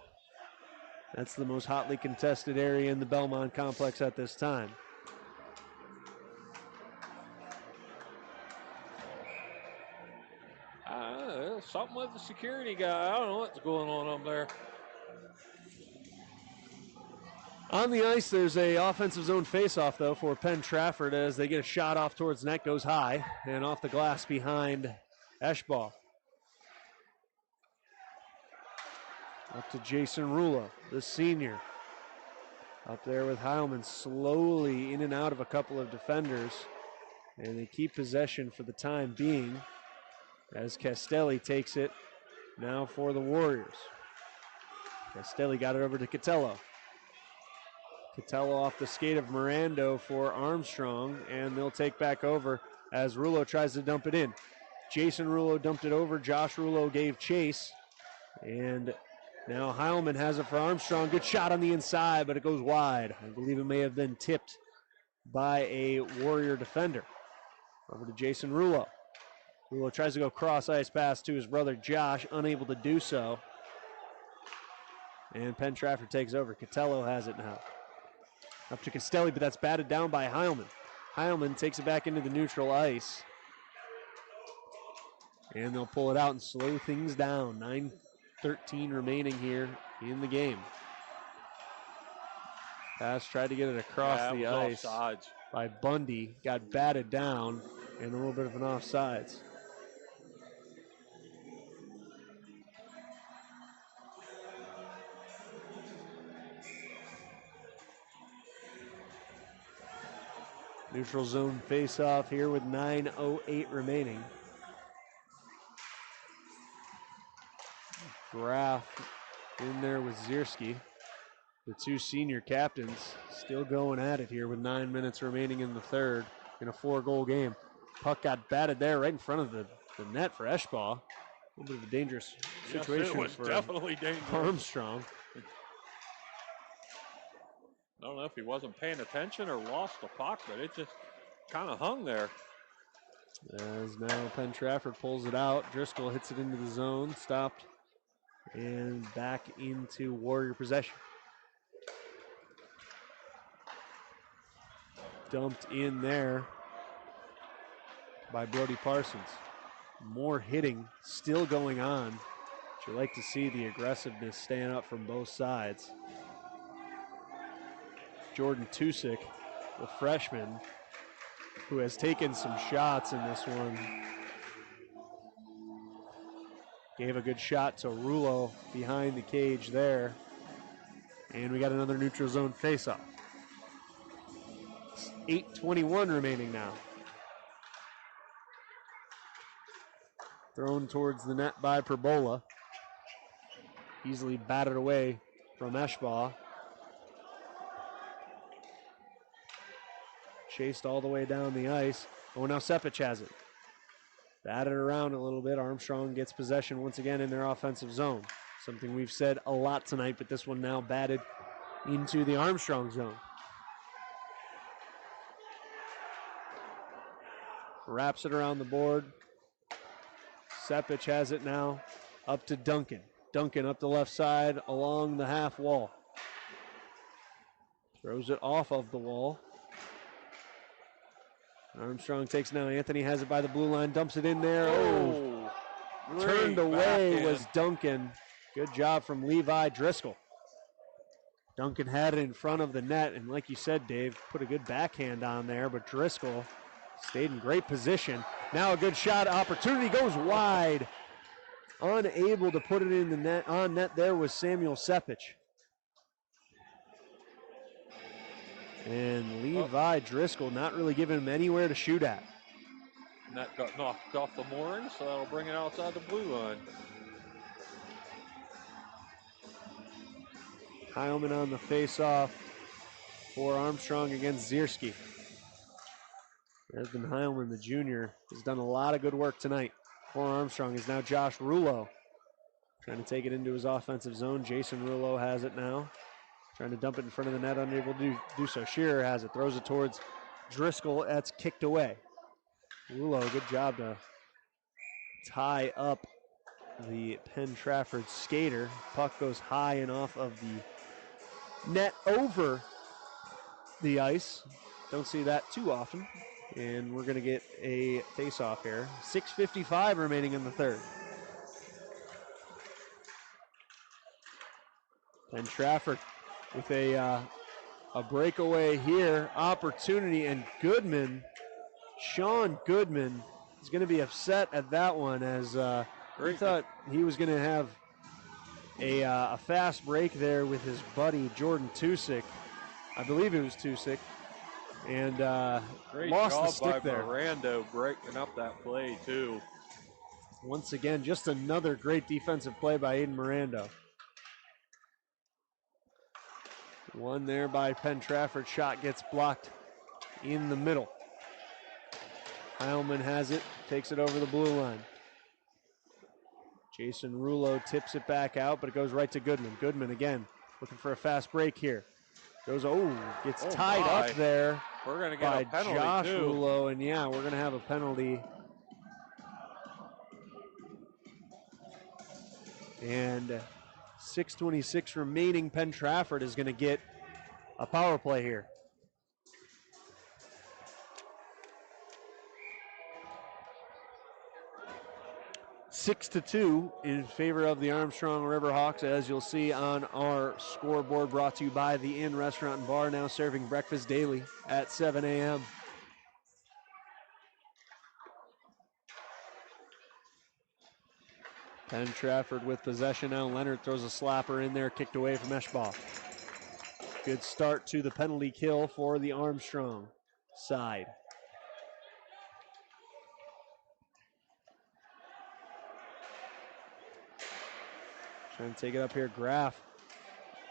that's the most hotly contested area in the Belmont complex at this time. Something with the security guy. I don't know what's going on up there. On the ice, there's a offensive zone faceoff, though, for Penn-Trafford as they get a shot off towards net, goes high, and off the glass behind Eschbaugh. Up to Jason Rulo, the senior. Up there with Heilman, slowly in and out of a couple of defenders, and they keep possession for the time being as Castelli takes it now for the Warriors. Castelli got it over to Catello. Catello off the skate of Mirando for Armstrong, and they'll take back over as Rulo tries to dump it in. Jason Rulo dumped it over. Josh Rulo gave chase, and now Heilman has it for Armstrong. Good shot on the inside, but it goes wide. I believe it may have been tipped by a Warrior defender. Over to Jason Rulo. Rulo tries to go cross-ice pass to his brother Josh, unable to do so. And Penn-Trafford takes over. Catello has it now. Up to Castelli, but that's batted down by Heilman. Heilman takes it back into the neutral ice. And they'll pull it out and slow things down. 9:13 remaining here in the game. Pass tried to get it across the ice offsides by Bundy. Got batted down and a little bit of an offsides. Neutral zone face-off here with 9:08 remaining. Graf in there with Zierski. The 2 senior captains still going at it here with 9 minutes remaining in the third in a 4-goal game. Puck got batted there right in front of the net for Eschbaugh. A little bit of a dangerous situation. Yes, it was for definitely dangerous. Armstrong. I don't know if he wasn't paying attention or lost the puck, but it just kind of hung there. As now Penn-Trafford pulls it out. Driscoll hits it into the zone, stopped, and back into Warrior possession. Dumped in there by Brody Parsons. More hitting still going on. But you like to see the aggressiveness stand up from both sides. Jordan Tusick, the freshman, who has taken some shots in this one, gave a good shot to Rulo behind the cage there. And we got another neutral zone faceoff. 8:21 remaining now. Thrown towards the net by Perbola. Easily batted away from Eschbaugh. Chased all the way down the ice. Oh, now Sepich has it. Batted around a little bit. Armstrong gets possession once again in their offensive zone. Something we've said a lot tonight, but this one now batted into the Armstrong zone. Wraps it around the board. Sepich has it now. Up to Duncan. Duncan up the left side along the half wall. Throws it off of the wall. Armstrong takes now. Anthony has it by the blue line. Dumps it in there. Oh, turned away was Duncan. Good job from Levi Driscoll. Duncan had it in front of the net, and like you said, Dave, put a good backhand on there, but Driscoll stayed in great position. Now a good shot opportunity goes wide. Unable to put it in the net. On net there was Samuel Sepich. And Levi Driscoll not really giving him anywhere to shoot at. Net got knocked off the mooring, so that'll bring it outside the blue line. Heilman on the face-off for Armstrong against Zierski. Desmond Heilman, the junior, has done a lot of good work tonight. For Armstrong is now Josh Rulo. Trying to take it into his offensive zone. Jason Rulo has it now. Trying to dump it in front of the net, unable to do so. Shearer has it, throws it towards Driscoll. That's kicked away. Rulo, good job to tie up the Penn-Trafford skater. Puck goes high and off of the net over the ice. Don't see that too often. And we're going to get a face-off here. 6:55 remaining in the third. Penn-Trafford with a breakaway here. Opportunity, and Goodman, Sean Goodman, is going to be upset at that one, as he thought he was going to have a fast break there with his buddy Jordan Tusick. I believe it was Tusick. And lost the stick there. Miranda breaking up that play, too. Once again, just another great defensive play by Aiden Miranda. One there by Penn-Trafford. Shot gets blocked in the middle. Heilman has it, takes it over the blue line. Jason Rulo tips it back out, but it goes right to Goodman. Goodman again, looking for a fast break here. Gets tied up there. We're going to get a penalty, Josh too. Rulo, and yeah, we're going to have a penalty. And 6:26 remaining. Penn-Trafford is going to get a power play here. Six to 2 in favor of the Armstrong Riverhawks, as you'll see on our scoreboard, brought to you by the Inn Restaurant and Bar, now serving breakfast daily at 7 a.m. Penn-Trafford with possession now. Leonard throws a slapper in there, kicked away from Eschbaugh. Good start to the penalty kill for the Armstrong side. Trying to take it up here. Graff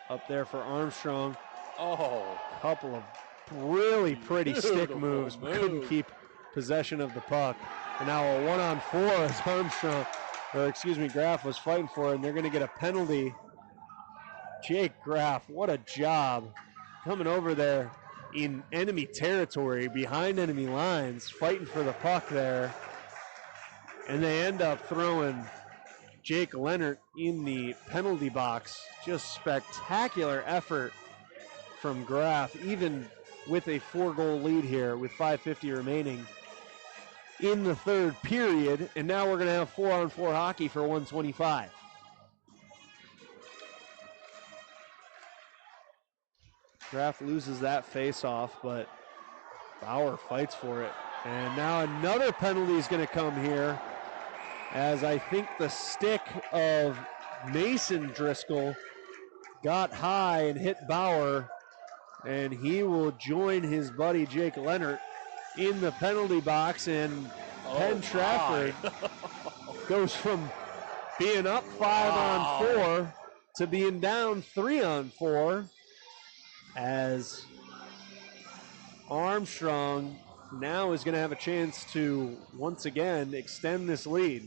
up there for Armstrong. Oh. Couple of really pretty stick moves, but couldn't keep possession of the puck. And now a 1-on-4 as Graff was fighting for it, and they're going to get a penalty. Jake Graff, what a job. Coming over there in enemy territory, behind enemy lines, fighting for the puck there. And they end up throwing Jake Leonard in the penalty box. Just spectacular effort from Graff, even with a 4-goal lead here with 5:50 remaining in the third period. And now we're going to have 4-on-4 hockey for 125. Graff loses that face-off, but Bauer fights for it. And now another penalty is going to come here, as I think the stick of Mason Driscoll got high and hit Bauer, and he will join his buddy Jake Leonard in the penalty box. And Penn-Trafford goes from being up 5 on 4 to being down 3 on 4 as Armstrong now is going to have a chance to once again extend this lead.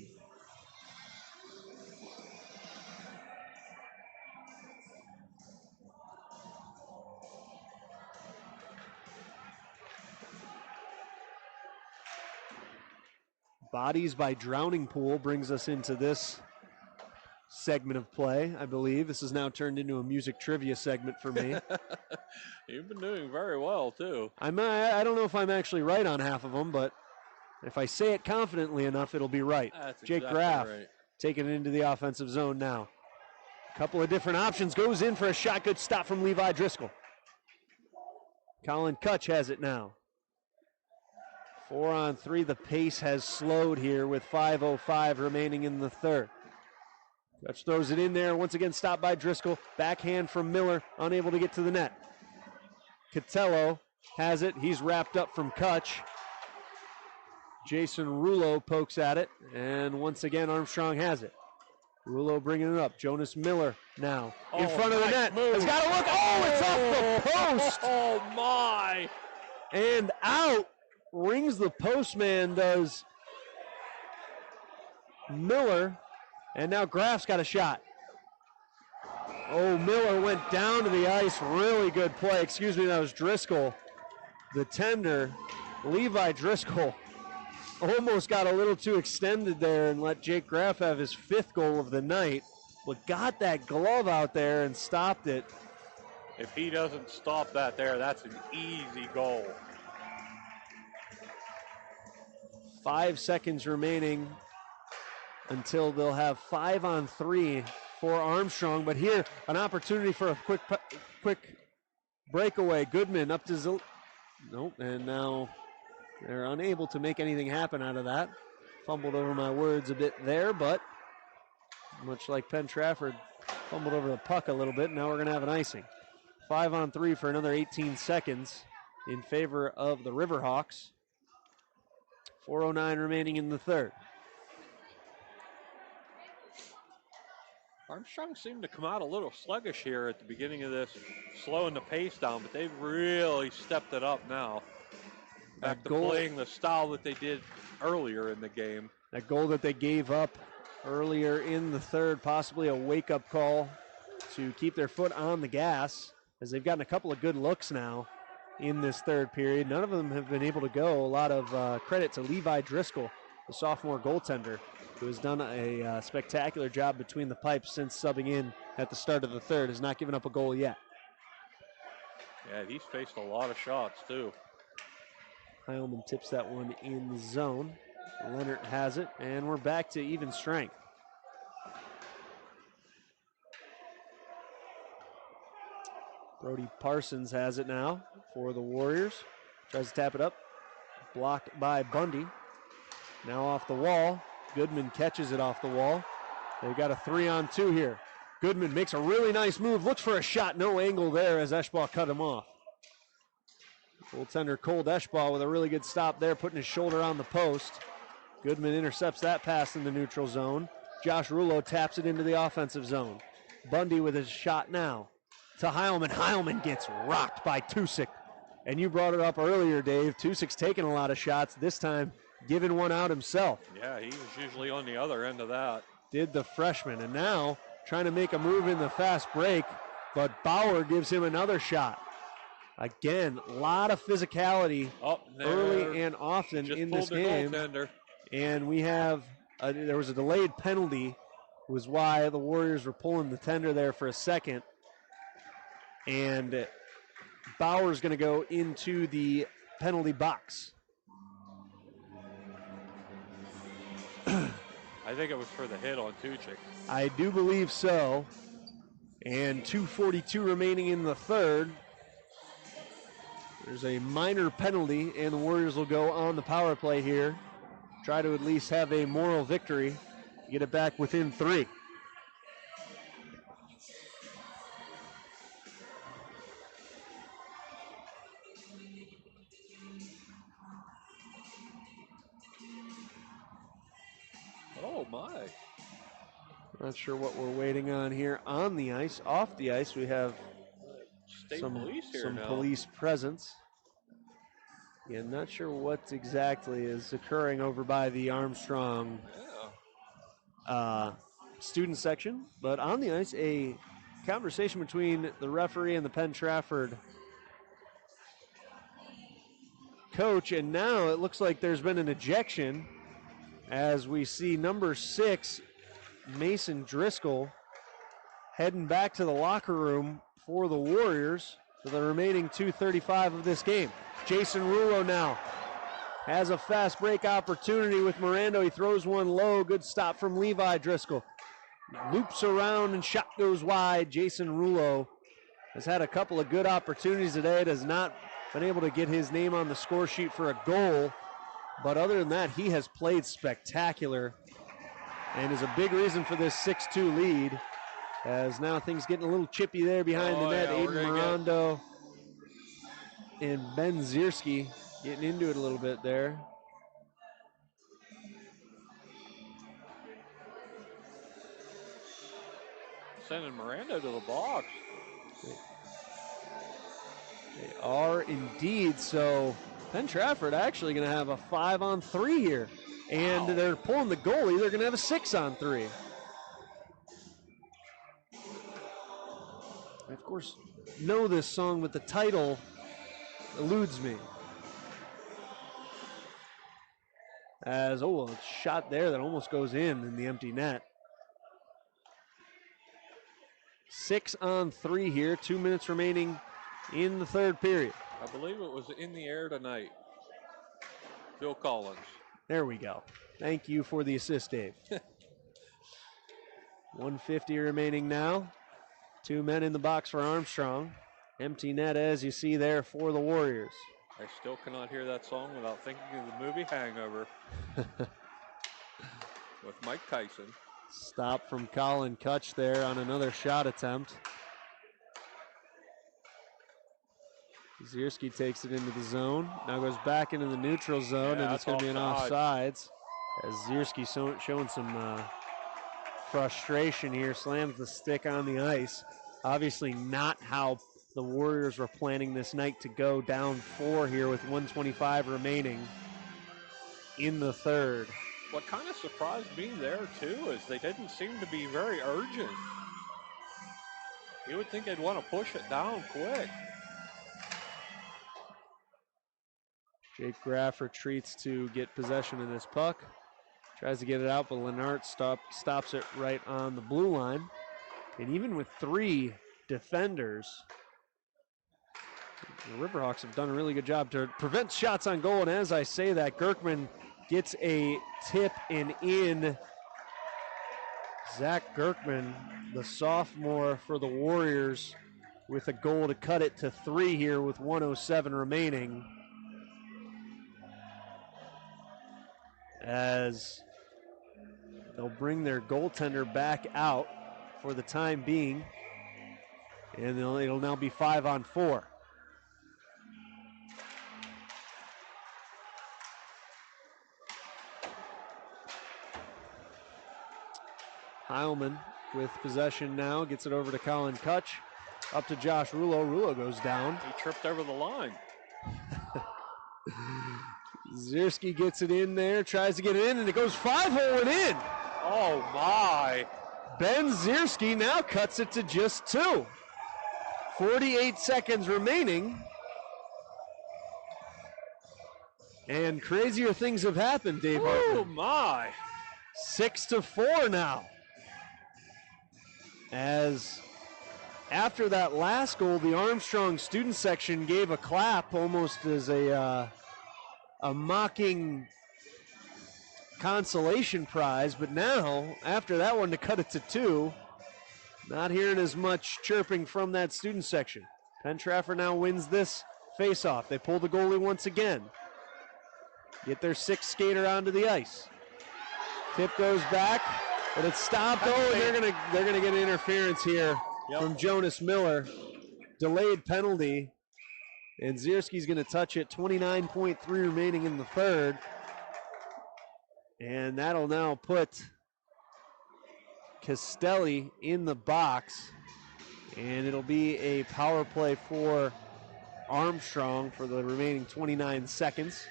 Bodies by Drowning Pool brings us into this segment of play, I believe. This has now turned into a music trivia segment for me. You've been doing very well, too. I don't know if I'm actually right on half of them, but if I say it confidently enough, it'll be right. That's Jake exactly Graff right. taking it into the offensive zone now. A couple of different options. Goes in for a shot. Good stop from Levi Driscoll. Colin Kutch has it now. 4 on 3. The pace has slowed here with 5:05 remaining in the third. Kutch throws it in there. Once again stopped by Driscoll. Backhand from Miller. Unable to get to the net. Catello has it. He's wrapped up from Kutch. Jason Rulo pokes at it. And once again Armstrong has it. Rulo bringing it up. Jonas Miller now in front of the net. It's got to look. Oh, it's off the post. Oh, my. And out. Rings the postman, does Miller. And now Graff's got a shot. Oh, Miller went down to the ice. Really good play. Excuse me, that was Driscoll. The tender, Levi Driscoll, almost got a little too extended there and let Jake Graff have his 5th goal of the night. But got that glove out there and stopped it. If he doesn't stop that there, that's an easy goal. 5 seconds remaining until they'll have 5 on 3 for Armstrong. But here, an opportunity for a quick breakaway. Goodman up to nope, and now they're unable to make anything happen out of that. Fumbled over my words a bit there, but much like Penn-Trafford, fumbled over the puck a little bit. Now we're going to have an icing. 5 on 3 for another 18 seconds in favor of the Riverhawks. 4:09 remaining in the third. Armstrong seemed to come out a little sluggish here at the beginning of this, slowing the pace down, but they've really stepped it up now. Back to playing the style that they did earlier in the game. That goal that they gave up earlier in the third, possibly a wake-up call to keep their foot on the gas, as they've gotten a couple of good looks now in this third period. None of them have been able to go. A lot of credit to Levi Driscoll, the sophomore goaltender, who has done a spectacular job between the pipes since subbing in at the start of the third. Has not given up a goal yet. Yeah, he's faced a lot of shots, too. Heilman tips that one in the zone. Leonard has it, and we're back to even strength. Brody Parsons has it now for the Warriors. Tries to tap it up. Blocked by Bundy. Now off the wall. Goodman catches it off the wall. They've got a 3-on-2 here. Goodman makes a really nice move. Looks for a shot. No angle there as Eschball cut him off. Goaltender Cole Eschball with a really good stop there, putting his shoulder on the post. Goodman intercepts that pass in the neutral zone. Josh Rulo taps it into the offensive zone. Bundy with his shot now to Heilman. Heilman gets rocked by Tusick. And you brought it up earlier, Dave. Tusick's taking a lot of shots, this time giving one out himself. Yeah, he was usually on the other end of that. Did the freshman. And now trying to make a move in the fast break, but Bauer gives him another shot. Again, a lot of physicality early and often just in this game. Goaltender. And we have, there was a delayed penalty, was why the Warriors were pulling the tender there for a second. And Bauer's going to go into the penalty box. I think it was for the hit on Tuchik. I do believe so. And 2:42 remaining in the third. There's a minor penalty, and the Warriors will go on the power play here. Try to at least have a moral victory. Get it back within 3. Oh, my. Not sure what we're waiting on here on the ice. Off the ice, we have State police here some now. police presence. Yeah, not sure what exactly is occurring over by the Armstrong student section, but on the ice, a conversation between the referee and the Penn-Trafford coach, and now it looks like there's been an ejection as we see number 6, Mason Driscoll, heading back to the locker room for the Warriors for the remaining 2:35 of this game. Jason Rulo now has a fast break opportunity with Mirando. He throws one low. Good stop from Levi Driscoll. Loops around and shot goes wide. Jason Rulo has had a couple of good opportunities today. Has not been able to get his name on the score sheet for a goal. But other than that, he has played spectacular and is a big reason for this 6-2 lead. As now things getting a little chippy there behind the net. Aiden Mirando and Ben Zierski getting into it a little bit there. Sending Miranda to the box. They are indeed. So Penn-Trafford actually going to have a 5-on-3 here. And they're pulling the goalie. They're going to have a 6-on-3. I, of course, know this song, but the title eludes me. As, a shot there that almost goes in the empty net. 6-on-3 here. 2 minutes remaining in the third period. I believe it was in the air tonight. Phil Collins. There we go. Thank you for the assist, Dave. 150 remaining now. 2 men in the box for Armstrong. Empty net, as you see there, for the Warriors. I still cannot hear that song without thinking of the movie Hangover with Mike Tyson. Stop from Colin Kutch there on another shot attempt. Zierski takes it into the zone. Now goes back into the neutral zone, and it's going to be an offsides. As Zierski showing some frustration here, slams the stick on the ice. Obviously not how the Warriors were planning this night to go, down 4 here with 1:25 remaining in the third. What kind of surprised me there, too, is they didn't seem to be very urgent. You would think they'd want to push it down quick. Jake Graff retreats to get possession of this puck. Tries to get it out, but Lennart stops it right on the blue line. And even with 3 defenders, the Riverhawks have done a really good job to prevent shots on goal. And as I say that, Gerkman gets a tip and in. Zach Gerkman, the sophomore for the Warriors, with a goal to cut it to 3 here with 1:07 remaining. As they'll bring their goaltender back out for the time being. And it'll now be 5-on-4. Heilman with possession now, gets it over to Colin Kutch. Up to Josh Rulo. Rulo goes down. He tripped over the line. Zierski gets it in there, tries to get it in, and it goes 5-hole and in. Oh, my. Ben Zierski now cuts it to just 2. 48 seconds remaining. And crazier things have happened, Dave Hartman. Oh, my. 6-4 now. As after that last goal, the Armstrong student section gave a clap almost as a mocking consolation prize. But now, after that one to cut it to 2, not hearing as much chirping from that student section. Penn-Trafford now wins this face-off. They pull the goalie once again. Get their 6th skater onto the ice. Tip goes back, but it's stopped. Oh, they're gonna get interference here from Jonas Miller. Delayed penalty, and Zierski's gonna touch it. 29.3 remaining in the third, and that'll now put Castelli in the box. And it'll be a power play for Armstrong for the remaining 29 seconds.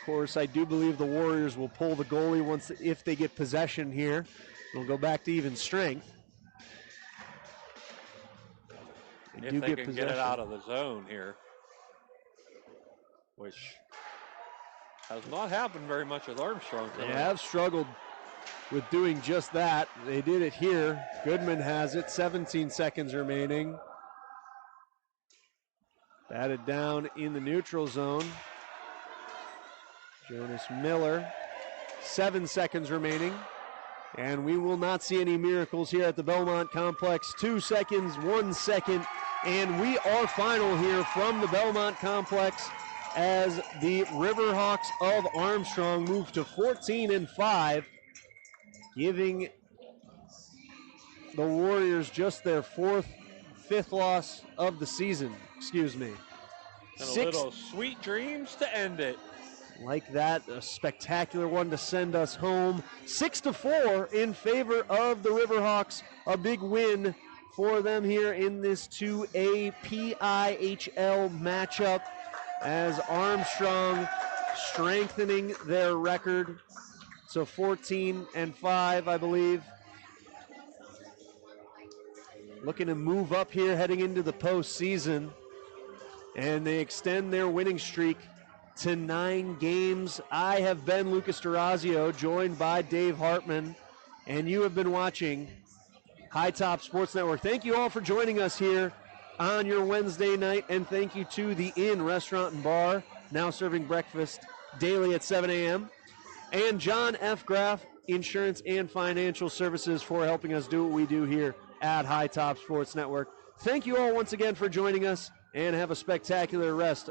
Of course, I do believe the Warriors will pull the goalie if they get possession here. It'll go back to even strength. If they can get it out of the zone here, which has not happened very much with Armstrong tonight. They have struggled with doing just that. They did it here. Goodman has it, 17 seconds remaining. Batted down in the neutral zone. Jonas Miller, 7 seconds remaining. And we will not see any miracles here at the Belmont Complex. 2 seconds, 1 second, and we are final here from the Belmont Complex as the Riverhawks of Armstrong move to 14-5, giving the Warriors just their fifth loss of the season. Excuse me. And a little sweet dreams to end it. Like that, a spectacular one to send us home. 6-4 in favor of the Riverhawks. A big win for them here in this 2A PIHL matchup as Armstrong strengthening their record to 14-5, I believe. Looking to move up here heading into the postseason. And they extend their winning streak to 9 games. I have been Lucas Durazio, joined by Dave Hartman, and you have been watching High Top Sports Network. Thank you all for joining us here on your Wednesday night, and thank you to the Inn Restaurant and Bar, now serving breakfast daily at 7 a.m., and John F. Graff, Insurance and Financial Services, for helping us do what we do here at High Top Sports Network. Thank you all once again for joining us, and have a spectacular rest